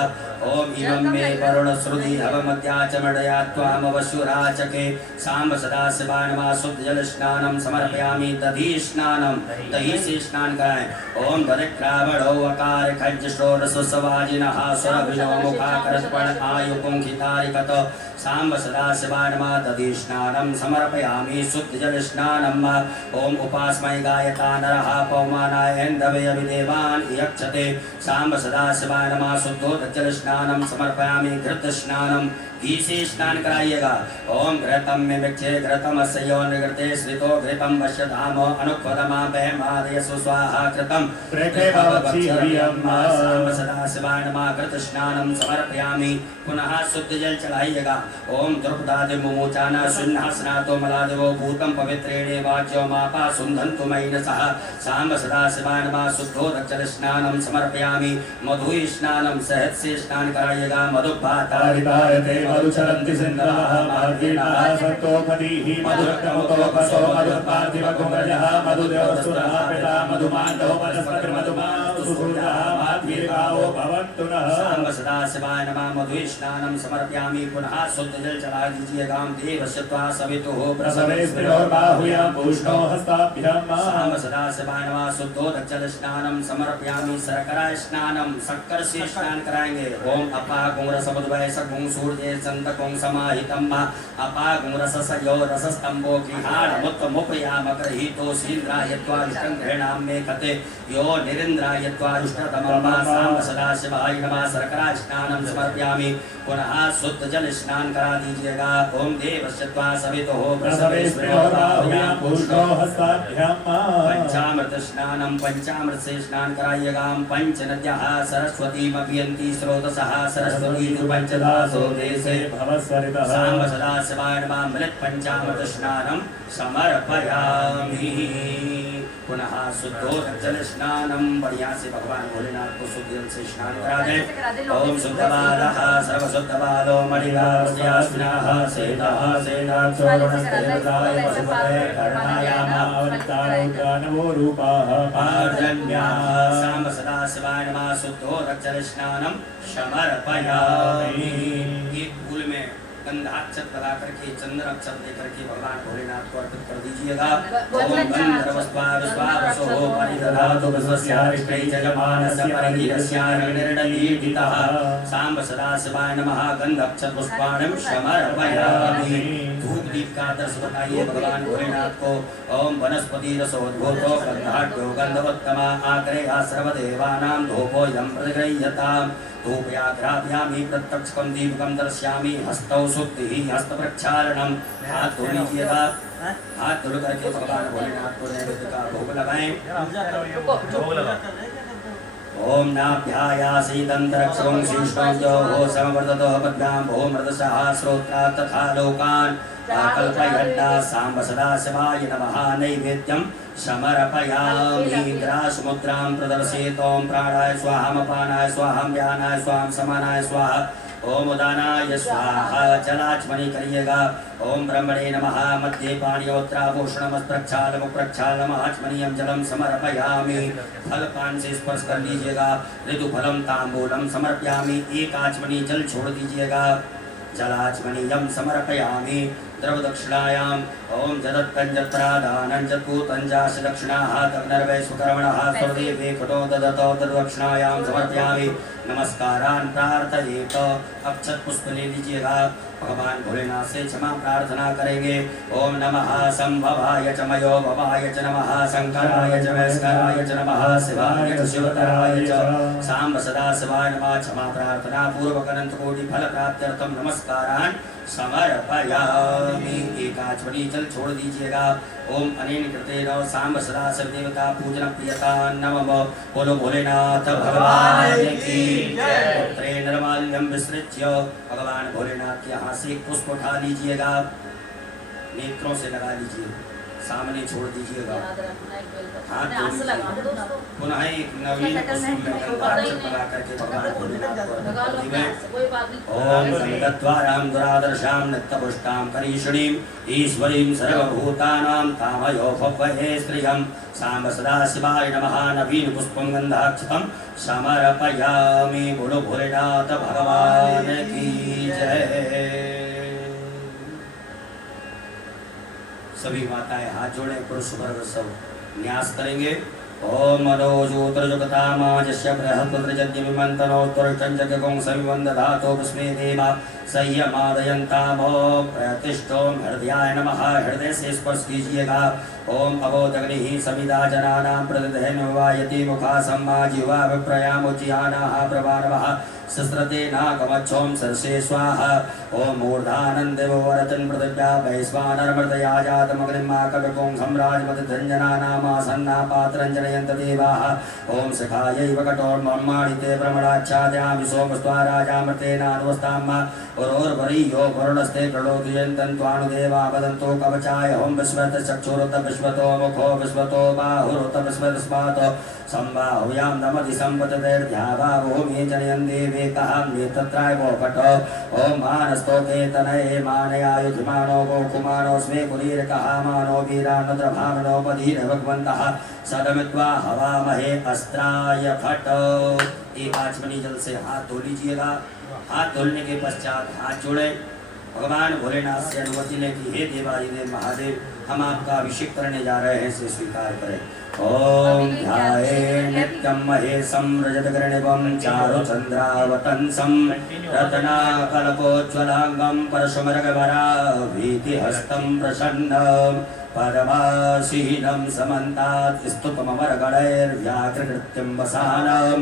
ओम इमं मे वरुण श्रुति हवमद्या च मडया त्वामवशुराचके सांब सदा शिवाय नमः। शुद्ध जल स्नानं समर्पयामि। दधि स्नानं दही से स्नान कराएं। ओम दधिक्रावणो वकार खज्ज षोडश सुवाजिनः सुरभिजो मुखाकरस्पण आयुकुंखितारिकत सांब सदा शिवाय नमः। दधि स्नानं समर्पयामि। शुद्ध जल स्नानं ओम उपास्मै गायता नरः पौमानाय ऐन्दवे अभिदेवान् यक्षते सांब सदा शिवाय नमः। शुद्धोदकजल स्नानं समर्पयामि। घृत स्नानं घी से स्नान कराइएगा। ओम घृतं मे मिक्षे घृतं अस्यो निगृते श्रितो घृतं वश्यधाम अनुक्वदमा बहमादयसु स्वाहा कृतं सांब सदा शिवाय नमः। घृत स्नानं समर्पयामि। पुनः शुद्ध जल चढ़ाइएगा। ओम द्रुपदादि मुमुचाना सुन्नः स्नातो मलादेवो भूतं पवित्रेणे वाच्यो मापा सुन्धन्तु मयि सह सांब सदा शिवाय नमः। शुद्धोदकजल स्नानं समर्पयामि। मधु स्नानं सहज से स्नान कराइएगा। मधुभातारितायते मधुचरन्ति सिन्धवः मार्गेणः सत्तोपदीः मधुरक्तमुतोपसो मधुपार्थिवकुमरजः मधुदेवसुरः पिता मधुमान्दो वनस्पतिर्मधुमास्तु सूर्यः दीर्घायो भवन्तु नः सांब सदाशिवाय नमः मधु स्नानं समर्पयामि पुनः शुद्ध जल चढ़ा दीजिएगा देवस्य त्वा सवितुः प्रसवे स्त्रियोर्बाहुयां पूष्णो हस्ताभ्यां सांब सदाशिवाय नमः शुद्धोदक स्नानं समर्पयामि शर्करा स्नानं शक्कर से स्नान कराएंगे ओम अपागुं रसमुद्भय सगुं सूर्ये चंदकुं समाहितं अपागुं रससयो रसस्तंभो गृहाण मुत्तमुपयामग्रहीतो सीन्द्रायत्वा विष्णुग्रहणां मे कते यो निरिन्द्रायत्वा विष्णुतमं सांब सदाशिवाय नमः शर्करा स्नानं समर्पयामि पुनः शुद्ध जल स्नान करा दीजिएगा ओम देवस्य त्वा सवितुः प्रसवे स्त्रियोर्बाहुयां पूष्णो हस्ताभ्यां पंचामृत स्नानं पंचामृत से स्नान कराइएगा पंच नद्यः सरस्वती मपियन्ति स्रोतसः सरस्वती पंचदासो देशे भवस्वरितः सांब सदाशिवाय नमः मृत पंचामृत स्नानं समर्पयामि पुनः शुद्धोदक स्नानं बढ़िया से भगवान भोलेनाथ को शुद्ध जल से स्नान करा दें ओम शुद्धबालः सर्वशुद्धबालो मणिगास्यास्नाः सेतः सेनाक्षोरुणस्तेवताय पशुपते कर्णायामावनितारौद्रानवो रूपाः पार्जन्याः सांब सदाशिवाय नमः शुद्धोदक स्नानं समर्पयामि एक फूल में गंधाक्षत लगा करके चंद्र अक्षर दे करके भगवान भोलेनाथ को अर्पित कर दीजिएगा ओम गंधर्वस्त्वा विश्वावसो परिदधातु विश्वस्यारिष्टै जजमानस्य परिधिरस्यारणिर्णलीडितः सांब सदाशिवाय नमः गंधक्षत पुष्पाणं समर्पयामि धूप दीप का दर्श बताइए भगवान भोलेनाथ को ओम वनस्पति रसोद्भूतो गंधाढ्यो गंधवत्तमा आग्रेहा सर्वदेवानां धूपोऽयं प्रतिगृह्यताम् धूपयाग्राभ्यामि प्रत्यक्षं दीपकं दर्शयामि हस्तौ शुद्धिः हस्तप्रक्षालनं हाथ धो लीजिएगा हाथ धो करके भगवान भोलेनाथ को नैवेद्य का भोग लगाएं ओम नाभ्यायासीदन्तरक्षं शीर्षं जो हो समवर्ततो पद्भ्यां भूमृतसः श्रोत्रा तथा लोकान् कल्पयन्ता सांब सदाशिवाय नमः नैवेद्यं समर्पयामि ग्रासमुद्रां प्रदर्शयेत् ओम प्राणाय स्वाहामपानाय स्वाहां व्यानाय स्वाहां समानाय स्वाहा ओम उदानाय स्वाहा जलाचमनी करिएगा ओम ब्रह्मणे नमः मध्ये पाणियोत्राभूषणमस्प्रक्षालमुप्रक्षालम आचमनीयं जलम समर्पयामि फल पान से स्पर्श कर लीजिएगा ऋतुफलम तांबूलम समर्पयामि एक आचमनी जल छोड़ दीजिएगा जलाचमनीयं समर्पयामि द्रव दक्षिणायां ओम जदत्कंजत्रादानं जत्पूतंजाश दक्षिणाः तग्नर्वै सुकर्मणः सर्वदेवे खटो ददतो तद्दक्षिणायां समर्पयामि नमस्कारान् प्रार्थयेत अक्षत पुष्प ले लीजिएगा भगवान भोलेनाथ से क्षमा प्रार्थना करेंगे ओम नमः संभवाय च मयो भवाय च नमः शंकराय च वैष्णवाय च नमः शिवाय च शिवतराय च सांब सदाशिवाय नमः क्षमा प्रार्थना पूर्वक अनंत कोटि फल प्राप्त्यर्थम नमस्कारान् समर्पयामि एक आचमनी जल छोड़ दीजिएगा ओम अनेन कृतेन सांब सदाशिव देवता पूजन प्रियता नमः बोलो भोलेनाथ भगवान की जय पुत्रे निर्माल्यम विसृज्य भगवान भोलेनाथ के यहाँ से पुष्प उठा लीजिएगा नेत्रों से लगा लीजिए सामने छोड़ दीजिएगा हाथ धो लीजिएगा पुनः एक नवीन पुष्प में गंधाक्षत लगा करके भगवान भोलेनाथ को अर्पित कर दीजिए ओम गंगद्वारां दुरादर्शां नित्यपुष्टां करीषणीं ईश्वरीं सर्वभूतानां तामयो भवहे श्रियं सांब सदाशिवाय नमः नवीन पुष्पं गंधाक्षतं समर्पयामि बोलो भोलेनाथ भगवान की जय सभी माताएं हाथ जोड़े पुरुष वर्ग सब न्यास करेंगे ओम मनोजोत्रजुगतामाजस्य बृहत्पुत्रजद्यमिमन्तनोत्तरचञ्जगं सविवन्दधातो विस्मे देवा संयमादयन्तामो प्रतिष्ठों हृदयाय नमः हृदय से स्पर्श कीजिएगा ओम अवोदग्निः समिदा जनानां प्रतिदहन वायति मुखा सम्मा जीवा विप्रयामुचियानाः प्रवानवः सस्रते नागमच्छोम सरसे स्वाहा ओम मूर्धानन्देववरतन् पृथिव्या वैश्वानरमृतयाजातमग्निमाकटकों सम्राजमतिधञ्जनानामासन्ना पात्रञ्जनयन्त देवाः ओम शिखायैव कटोर्मर्माणिते भ्रमणाच्छादयामि सोमस्त्वा राजामृतेनानुवस्ताम् वरीयो वरुणस्ते प्रणोदयन्तन्त्वानुदेवा वदन्तो कवचाय ओं विश्वत चक्षुरुत विश्वतो मुखो विश्वतो बाहुरुत विश्वतस्मात् संबाहुयां नमति संपततेर्ध्यावा भूमि जनयन् देवे कहाम्ये तत्रायवो पट ओं मानस्तोके तनये मानयायुधिमानो गोकुमानो स्मे कुलीरकहामानो वीरानुद्रभामनो पधीर भगवन्तः सदमित्वा हवामहे अस्त्राय फट। एक आचमनी जल से हाथ धो लीजिएगा। हाथ धोने के पश्चात हाथ जोड़े, भगवान भोलेनाथ से अनुमति लें कि हे देवादिदेव महादेव, हम आपका अभिषेक करने जा रहे हैं, इसे स्वीकार करें। ओम ध्याये नित्यं महेशं रजतगर्णिभं चारुचन्द्रावतंसं रत्नाकल्पोज्ज्वलांगं परशुमरगवराभीतिहस्तं प्रसन्नं पद्मासीनं समन्तात् स्तुतममरगणैर्व्याकृकृत्यं वसानं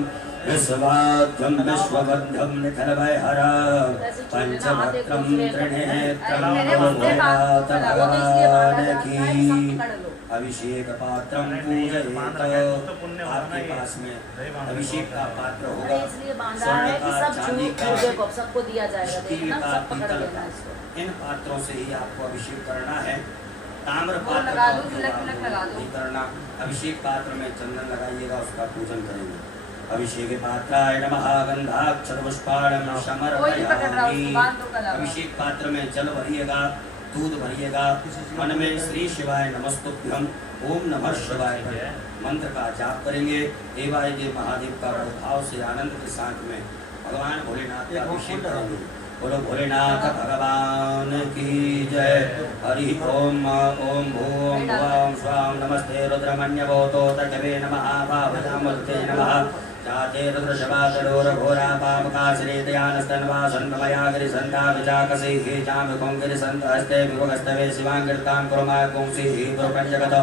विश्वाद्यं विश्वबन्धं निखिलभयहरं पंचवक्त्रं त्रिनेत्रं भोलेनाथ भगवान की। अभिषेक पात्रम पूजयेत। आपके पास में अभिषेक का पात्र होगा, इसलिए बांधा है कि सब झूठ को सबको दिया जाएगा, देखना सब पकड़ लेना इसको। इन पात्रों से ही आपको अभिषेक करना है। ताम्र पात्र लगा दो, तिलक लगा दो करना। अभिषेक पात्र में चंदन लगाइएगा, उसका पूजन करेंगे। अभिषेक पात्राय नमः गंधाक्षरपुष्पाणं समर्पयामि। अभिषेक पात्र में जल भरिएगा, दूध भरिएगा, मन में श्री शिवाय नमस्तुभ्यं ओम नमः शिवाय मंत्र का जाप करेंगे। देवादिदेव महादेव का भाव से आनंद के साथ में भगवान भोलेनाथ का अभिषेक करेंगे। बोलो भोलेनाथ भगवान की जय। हरि ओम ओम भूम भुवां स्वां नमस्ते रुद्रमन्यभूतो तर्कवे नमः पावनामूर्ते नमः जाते रुद्रशवातडोरघोरा पापकाश्रीतयानस्तन्वासन्मया गिरिसन्ता विचाकसी हे जामकुङ्गिरिसन्तहस्ते विभुगस्तवे शिवाङ्गिर्तां कुर्मा कुंसीः प्रपञ्चगत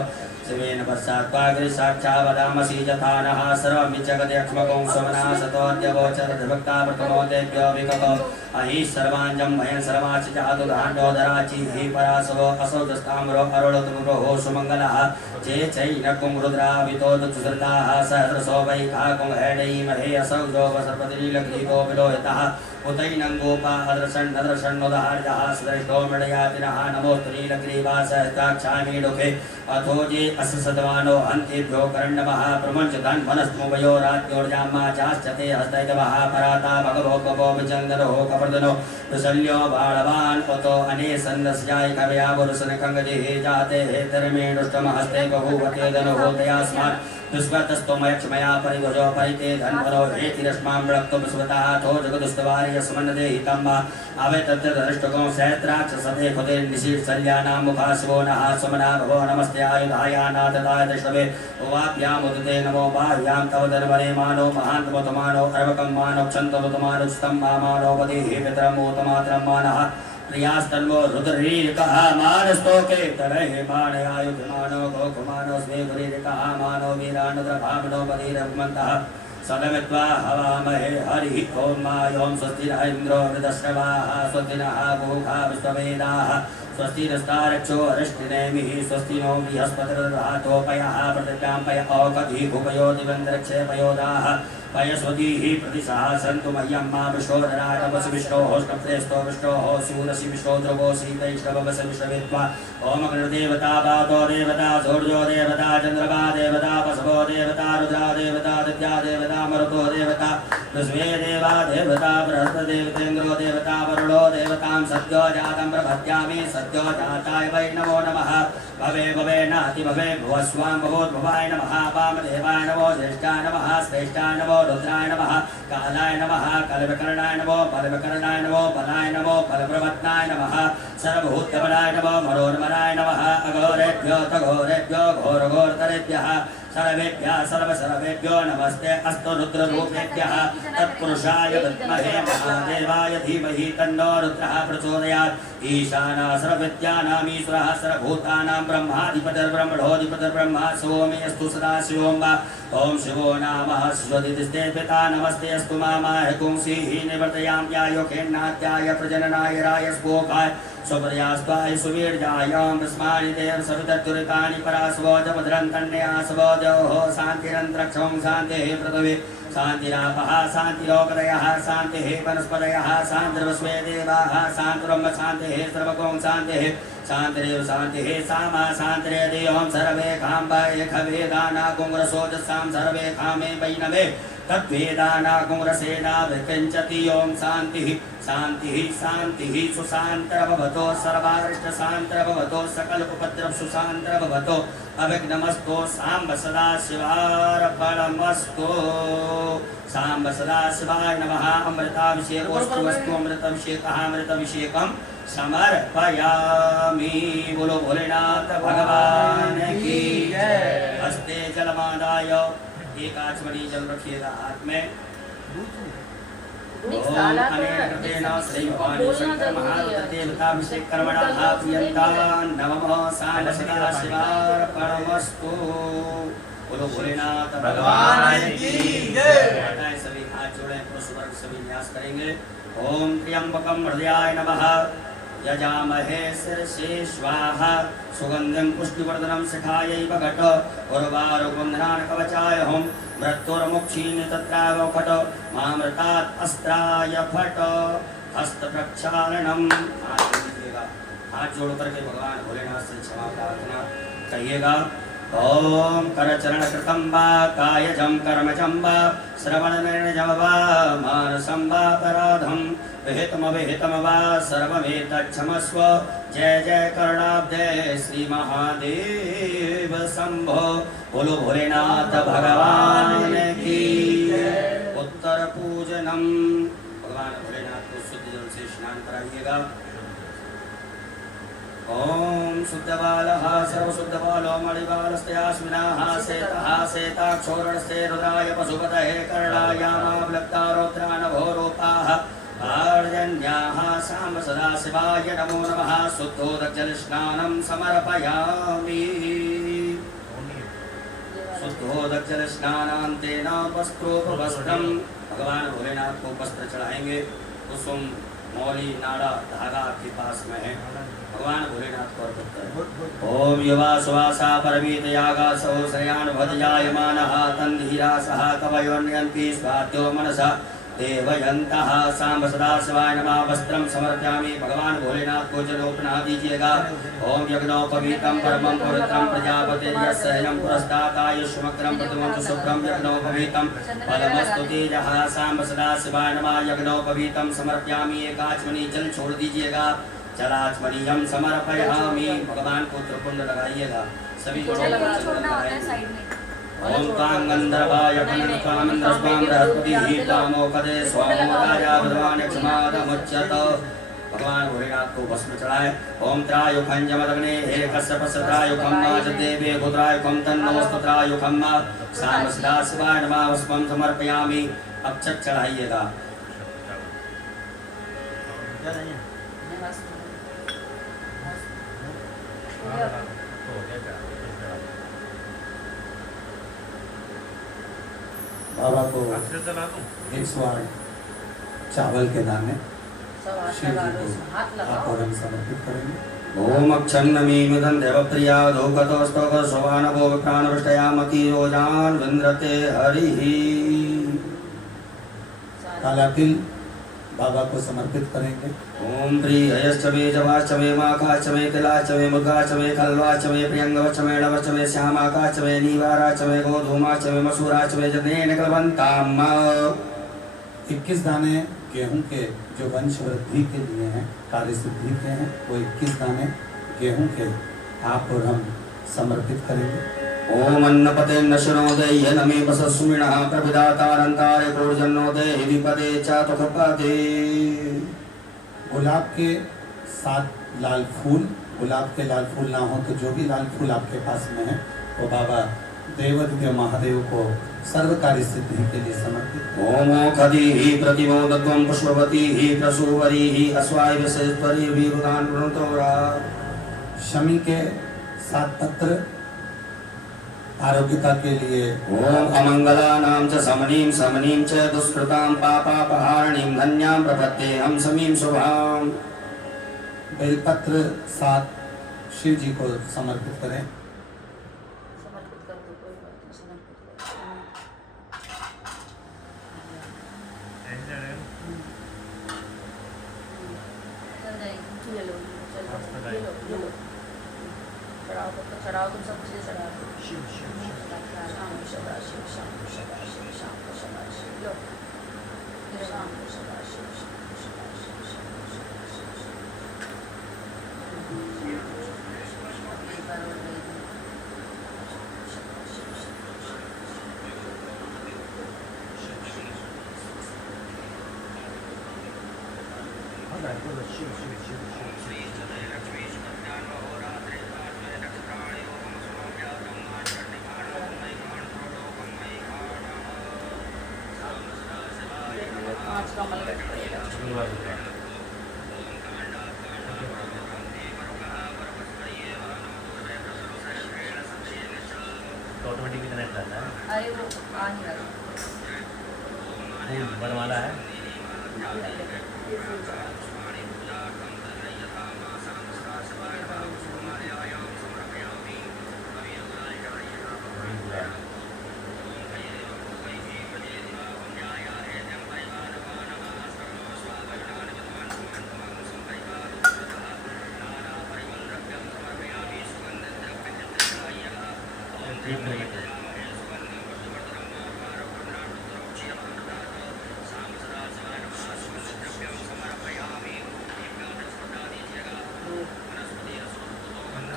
शिवेन पश्चात्पाग्रिसाक्षावदामसि यथा नः सर्वमिच्छगत्यक्ष्मकुं स्वमना सतोऽद्यवोचरद्भक्ता प्रथमो देव्यो विकतो अहि सर्वाञ्जं भयं सर्वाचि जातुदाण्डोदराचि हि परासवो असौजस्ताम्रो अरुणतमुरोः सुमङ्गलः जे चैनकुं रुद्रावितो दुःसृताः सहस्रसो वैखाकुं हेडैमहे असौजो वसर्पतिनीलग्रीवो विलोहितः उतैनङ्गोपा अदर्शन्नदर्शन्नुदार्यः सदृष्टो मृडयातिनः नमोऽस्तु नीलग्रीवा सहस्राक्षामीडुखे अथो जे अससद्वानो हन्तेभ्यो करण्डमः प्रमुञ्चतन् वनस्मोभयो राज्ञोर्जामा चाश्चते हस्तैतवः पराता भगवो कपो विचन्दनो कपर्दनो विशल्यो बाणवान् अतो अनेसन्दस्याय कवया पुरुषनकङ्गजिः जाते हेतरमेणुष्टमहस्ते बभूवते धनुः तयास्मात् दुष्वतस्तोमयक्षमया परिभुजो परिते धन्वनो हेतिरश्मां विरक्तो विस्वतः थो जगदुस्तवार्यस्मन्नदे हितम्बा आवे तद्यदरिष्टगो सहस्राक्षसते खुदे निशीर्षल्यानां मुखाशिवो नः सुमना भवो नमस्ते आयुधायानाथताय दशवे उवाभ्यामुदते नमो बाह्यां तव धर्मणे मानो महान्तमोतमानो अर्वकं मानो क्षन्तमुतमानो स्तम्भामानो वदेहि पितरमोतमात्रं मानः प्रियास्तन्वो रुद्रीकः मानस्तोके तनहे मानयायुधमानो गोकुमानो स्मे गुरीरिकः मानो वीरानुद्रभामनो पदीरभ्मन्तः सदमित्वा हवामहे हरिः ओं मायों स्वस्ति न इन्द्रो वृदश्रवाः स्वस्ति नः पूषा विश्ववेदाः स्वस्ति नस्तारक्षो अरिष्टिनेमिः स्वस्ति नो बृहस्पतिर्धातोपयः पृथिव्यां पय औकधी भूपयोदिवन्द्रक्षेपयोदाः पयस्वतीः प्रतिशः सन्तु मह्यं मा विश्वोदराटवसि विष्णोः स्कप्तेस्तो विष्णोः सूरसि विष्णो ध्रुवोऽसि वैष्णववसि विश्वविद्वा ओम अग्निर्देवता वातो देवता सूर्यो देवता चन्द्रमा देवता वसवो देवता रुद्रा देवता दित्या देवता मरुतो देवता विश्वे देवा देवता बृहस्पतिदेवतेन्द्रो देवता वरुणो देवतां सद्यो जातं प्रपद्यामि सद्यो जाताय वै नमो नमः भवे भवे नाति भवे भुवस्वां भवोद्भवाय नमः वामदेवाय नमो ज्येष्ठाय नमः श्रेष्ठाय नमो रुद्राय नमः कालाय नमः कलविकरणाय नमो बलविकरणाय नमो बलाय नमो बलप्रवत्नाय नमः सर्वभूतबलाय नमो मनोन्मनाय नमः अघोरेभ्यो तघोरेभ्यो घोरघोरतरेभ्यः सर्वेभ्यः सर्वसर्वेभ्यो नमस्ते अस्तु रुद्ररूपेभ्यः तत्पुरुषाय विद्महे महादेवाय धीमहि तन्नो रुद्रः प्रचोदयात् ईशानः सर्वविद्यानामीश्वरः सर्वभूतानां ब्रह्माधिपतिर्ब्रह्मणोऽधिपतिर्ब्रह्मा सोमेऽस्तु सदाशिवों वा ओम शिवो नामः स्वदितिस्ते पिता नमस्ते अस्तु मामाय कुंसीः निवर्तयाम्यायोखेन्नात्याय प्रजननाय रायस्पोकाय स्वप्रयास्त्वाय सुवीर्यायां विस्मानि देव सवितर्तुरितानि परास्वो जभद्रं तन्यासवो जयोः शान्तिरन्तरिक्षं शान्तिः पृथिवी शान्तिरापः शान्तिलोकदयः शान्तिः वनस्पतयः शान्तिर्विश्वे देवाः शान्तिर्ब्रह्म शान्तिः सर्वगुण शान्तिः शान्तिरेव शान्तिः सामा शान्तिरेदेवं सर्वे काम्बाय खवेदाना कुङ्ग्रसोजसां सर्वे कामे वैनवे तद्वेदाना कुङ्ग्रसेना विकिञ्चति ओं शान्तिः शान्तिः शान्तिः सुशान्तर्भवतो सर्वारिष्टशान्तर्भवतो सकल उपद्रव सुशान्तर्भवतो अविघ्नमस्तु साम्ब सदा शिवार्पणमस्तु साम्ब सदा शिवाय नमः अमृताभिषेकोऽस्तु अस्तु अमृताभिषेकः अमृताभिषेकं समर्पयामि बोलो भोलेनाथ भगवान की जय। हस्ते जलमादाय एक आचमनी जल रखिएगा हाथ में। मिक्स ओम डाला तो अनेन कृतेन श्री भवानी बोलना शंकर जरूरी है। महादेवताभिषेक कर्मणः प्रियन्ता नमः साम्ब सदा शिवार्पणमस्तु बोलो भोलेनाथ भगवान की जय। माताएं सभी हाथ जोड़े पुरुष वर्ग सभी न्यास करेंगे। ओम त्र्यंबकं हृदयाय नमः यजामहे शीर्षे स्वाहा सुगंधिं पुष्टिवर्धनं शिखायै भगट उर्वारुकबन्धनान् कवचाय हम मृत्युर्मुक्षीनि तत्राव फट मामृतात् अस्त्राय फट हस्त प्रक्षालनम। हाथ जोड़िएगा, हाथ जोड़ करके भगवान भोलेनाथ से क्षमा प्रार्थना कहिएगा। ओम करचरण कृतं वा कायजं कर्मजं वा श्रवणनिर्णयं वा मानसं वा अपराधं विहितमविहितं वा सर्वमेतच्छमस्व। जय जय करुणाब्धे श्री महादेव शंभो बोलो भोलेनाथ भगवान की जय। उत्तर पूजनम भगवान भोलेनाथ को शुद्ध जल से स्नान कराइएगा। ओम शुद्धबालः सर्वशुद्धबालो मणिबालस्त्यास्मिनाः शेतः शेताक्षोरणस्ते रुद्राय पशुपतये कर्णायामावलक्तारोत्रानभोरूपाः आर्जन्याः साम्ब सदा शिवाय नमो नमः। शुद्धोदकजलस्नानं समर्पयामि। शुद्धोदकजलस्नानान्तेन वस्त्रोपवस्त्रं भगवान भोलेनाथ को वस्त्र चढ़ाएंगे। कुसुम मौली नाड़ा धागा आपके पास में है, भगवान भोलेनाथ को अर्पित करें। ओम युवा सुवासा परमीत यागा सौ शयान भदजायमानः तन्धीरासः कवयोन्यन्ति स्वाद्यो मनसा देवयन्तः साम्ब सदा शिवाय नमः। वस्त्रं समर्पयामि। भगवान भोलेनाथ को जलोपना दीजिएगा। ओम यज्ञोपवीतं परमं पवित्रं प्रजापतिर्यस्यं पुरस्तादायुष्मग्रं प्रथमं शुभ्रं यज्ञोपवीतं फलमस्तु तेजः साम्ब सदा शिवाय नमः। यज्ञोपवीतं समर्पयामि। एक आचमनी जल छोड़ दीजिएगा। जलाचमनी हम समर्पयामि। भगवान को त्रिपुंड लगाइएगा। सभी छोड़ना होता है साइड में। ओम कांगंधर्वाय कनकामंद्रस्वाम बृहस्पतिः कामोपदे स्वामोदाया भगवान क्षमादमुच्यत। भगवान भोलेनाथ को भस्म चढ़ाए। ओम त्रायुखं जमदग्ने हे कश्यपस्त्रायुखं माजदेवे पुत्रायुखं तन्नोस्तत्रायुखं साम्ब सदा शिवाय नमः। भस्मं समर्पयामि। अक्षत चढ़ाइएगा। बाबा को 108 चावल के दाने सब हाथ शिव लगा जी लो, को हाथ लगाओ। आप और हम समर्पित करेंगे। ओम अक्षन्नमीमिदं देवप्रिया धूकतोस्तव सोवानवो विप्राणवृष्टयामकी रोजान विन्द्रते हरिः। काला तिल बाबा को समर्पित करेंगे। ओम प्रियश्च मे जवाश्च मे माकाश्च मे तिलाश्च मे मुद्गाश्च मे खल्वाश्च मे प्रियंगवश्च मे नवश्च मे श्यामाकाश्च मे नीवाराश्च मे गोधूमाश्च मे मसूराश्च मे जनेन कलवन्ताम्। 21 दाने गेहूं के जो वंश वृद्धि के लिए हैं, कार्य सिद्धि के हैं, वो 21 दाने गेहूं के आप और हम समर्पित करेंगे। ओम अन्नपते नशनोदय नमे बसस्मिणः प्रविदातारंतारे कोर्जन्नोदय विपदे चातुखपदे। गुलाब के 7 लाल फूल, गुलाब के लाल फूल ना हो तो जो भी लाल फूल आपके पास में है वो बाबा देवद्य महादेव को सर्व कार्य सिद्धि के लिए समर्पित। ओमो खदीहि प्रतिमोदत्वं पुष्पवतीहि प्रसूवरीहि अस्वाय विशेषपरि वीरुदान प्रणतोरा। शमी के 7 पत्र आरोग्यता के लिए। ओम अमंगलानां च समनीं समनीं च दुष्कृतां पापापहारणीं धन्यां प्रपद्येऽहं समीं शुभाम्। बेलपत्र 7 शिव जी को समर्पित करें। समर्पित कर दो, कोई बात नहीं, समर्पित करो। चढ़ाओ, तुम सब चीजें चढ़ाओ। शाम सदा शिव, शाम सदा शिव, शाम सदा शिव। लो शाम सदा शिव, शाम सदा शिव, शाम सदा शिव। एक बार और ले लो। पाँच कमल कट पड़ेगा। तो ऑटोमेटिक कनेक्ट रहता है। अरे वो आ नहीं रहा। फूल बनवाला है। ये फूल चढ़ा।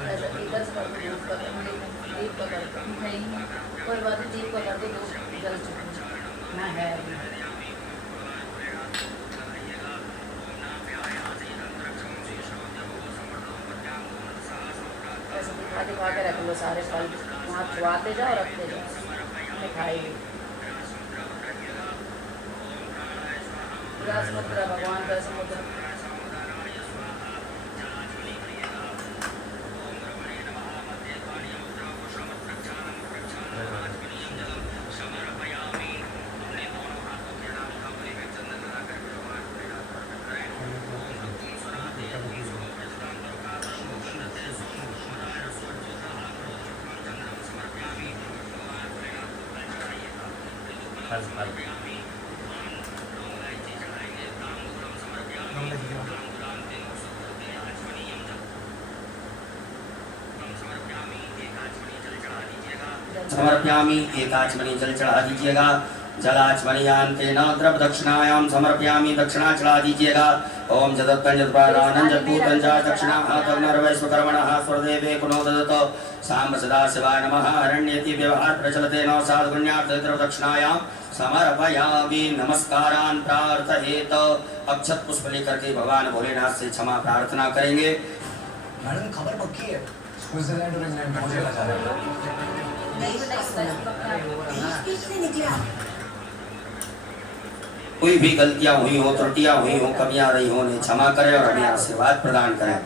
ऐसा इधर से कर दो, दीप का कर दो। है ही नहीं। कोई बात नहीं, दीप का कर दो, दो जल चुके ना है अभी। ऐसे दिखा दिखा के रख लो सारे फल, वहाँ छुआते जाओ, रखते जाओ, मिठाई भी। समुद्र भगवान का समुद्र। समर्पयामि एकाचमनी जल चढ़ा दीजिएगा। जलाचमनीयान्तेन द्रव दक्षिणायां समर्पयामि, दक्षिणा चढ़ा दीजिएगा। ओम जदत्तं जदपादानं जपूतं च दक्षिणाहातं नरवैश्वकर्मणः स्वरदेवे कुनो ददत। साम्ब सदा शिवाय नमः। हरण्येति व्यवहार प्रचलते न साधुपुण्यार्थ द्रव दक्षिणायां समर्पयामि। नमस्कारान् प्रार्थयेत। अक्षत पुष्प लेकर के भगवान भोलेनाथ से क्षमा प्रार्थना करेंगे। मैडम खबर पक्की है, स्विट्जरलैंड और इंग्लैंड पहुंचे जा रहे हैं। कोई भी गलतियां हुई हो, त्रुटियां हुई हो, कमियां रही हो, उन्हें क्षमा करें और हमें आशीर्वाद प्रदान करें।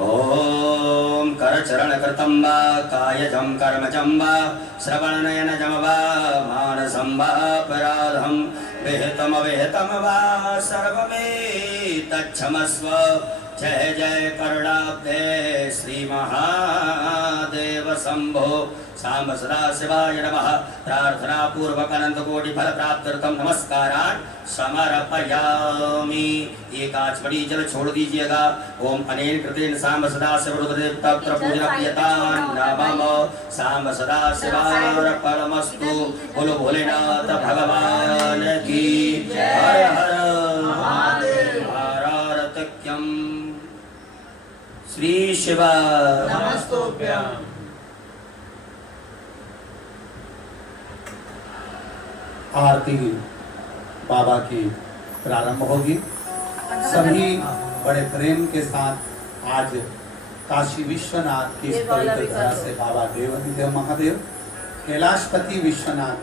ओम कर चरण कृतं वा कायजं कर्मजं वा श्रवण नयनजं वा मानसं वा अपराधं विहितम विहितम वा सर्वमेतच्छमस्व। जय जय करुणाब्धे श्री महादेव शंभो। सांब सदा शिवाय नमः। प्रार्थना पूर्वक अनंत कोटि फल प्राप्त्यर्थम नमस्कारान् समर्पयामि। एक आचमनी जल छोड़ दीजिएगा। ओम अनेन कृतेन सांब सदा शिव रुद्रदेव तत्र पूजन प्रियतान् नमः। सांब सदा शिवार्पणमस्तु। बोलो भोलेनाथ भगवान की हर हर महादेव। श्री शिव नमस्तुभ्यं। आरती बाबा की प्रारंभ होगी। सभी बड़े प्रेम के साथ आज काशी विश्वनाथ की इस पवित्र धरा से बाबा देवाधिदेव महादेव कैलाशपति विश्वनाथ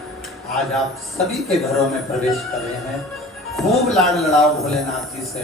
आज आप सभी के घरों में प्रवेश कर रहे हैं। खूब लाड़ लड़ाओ भोलेनाथ जी से।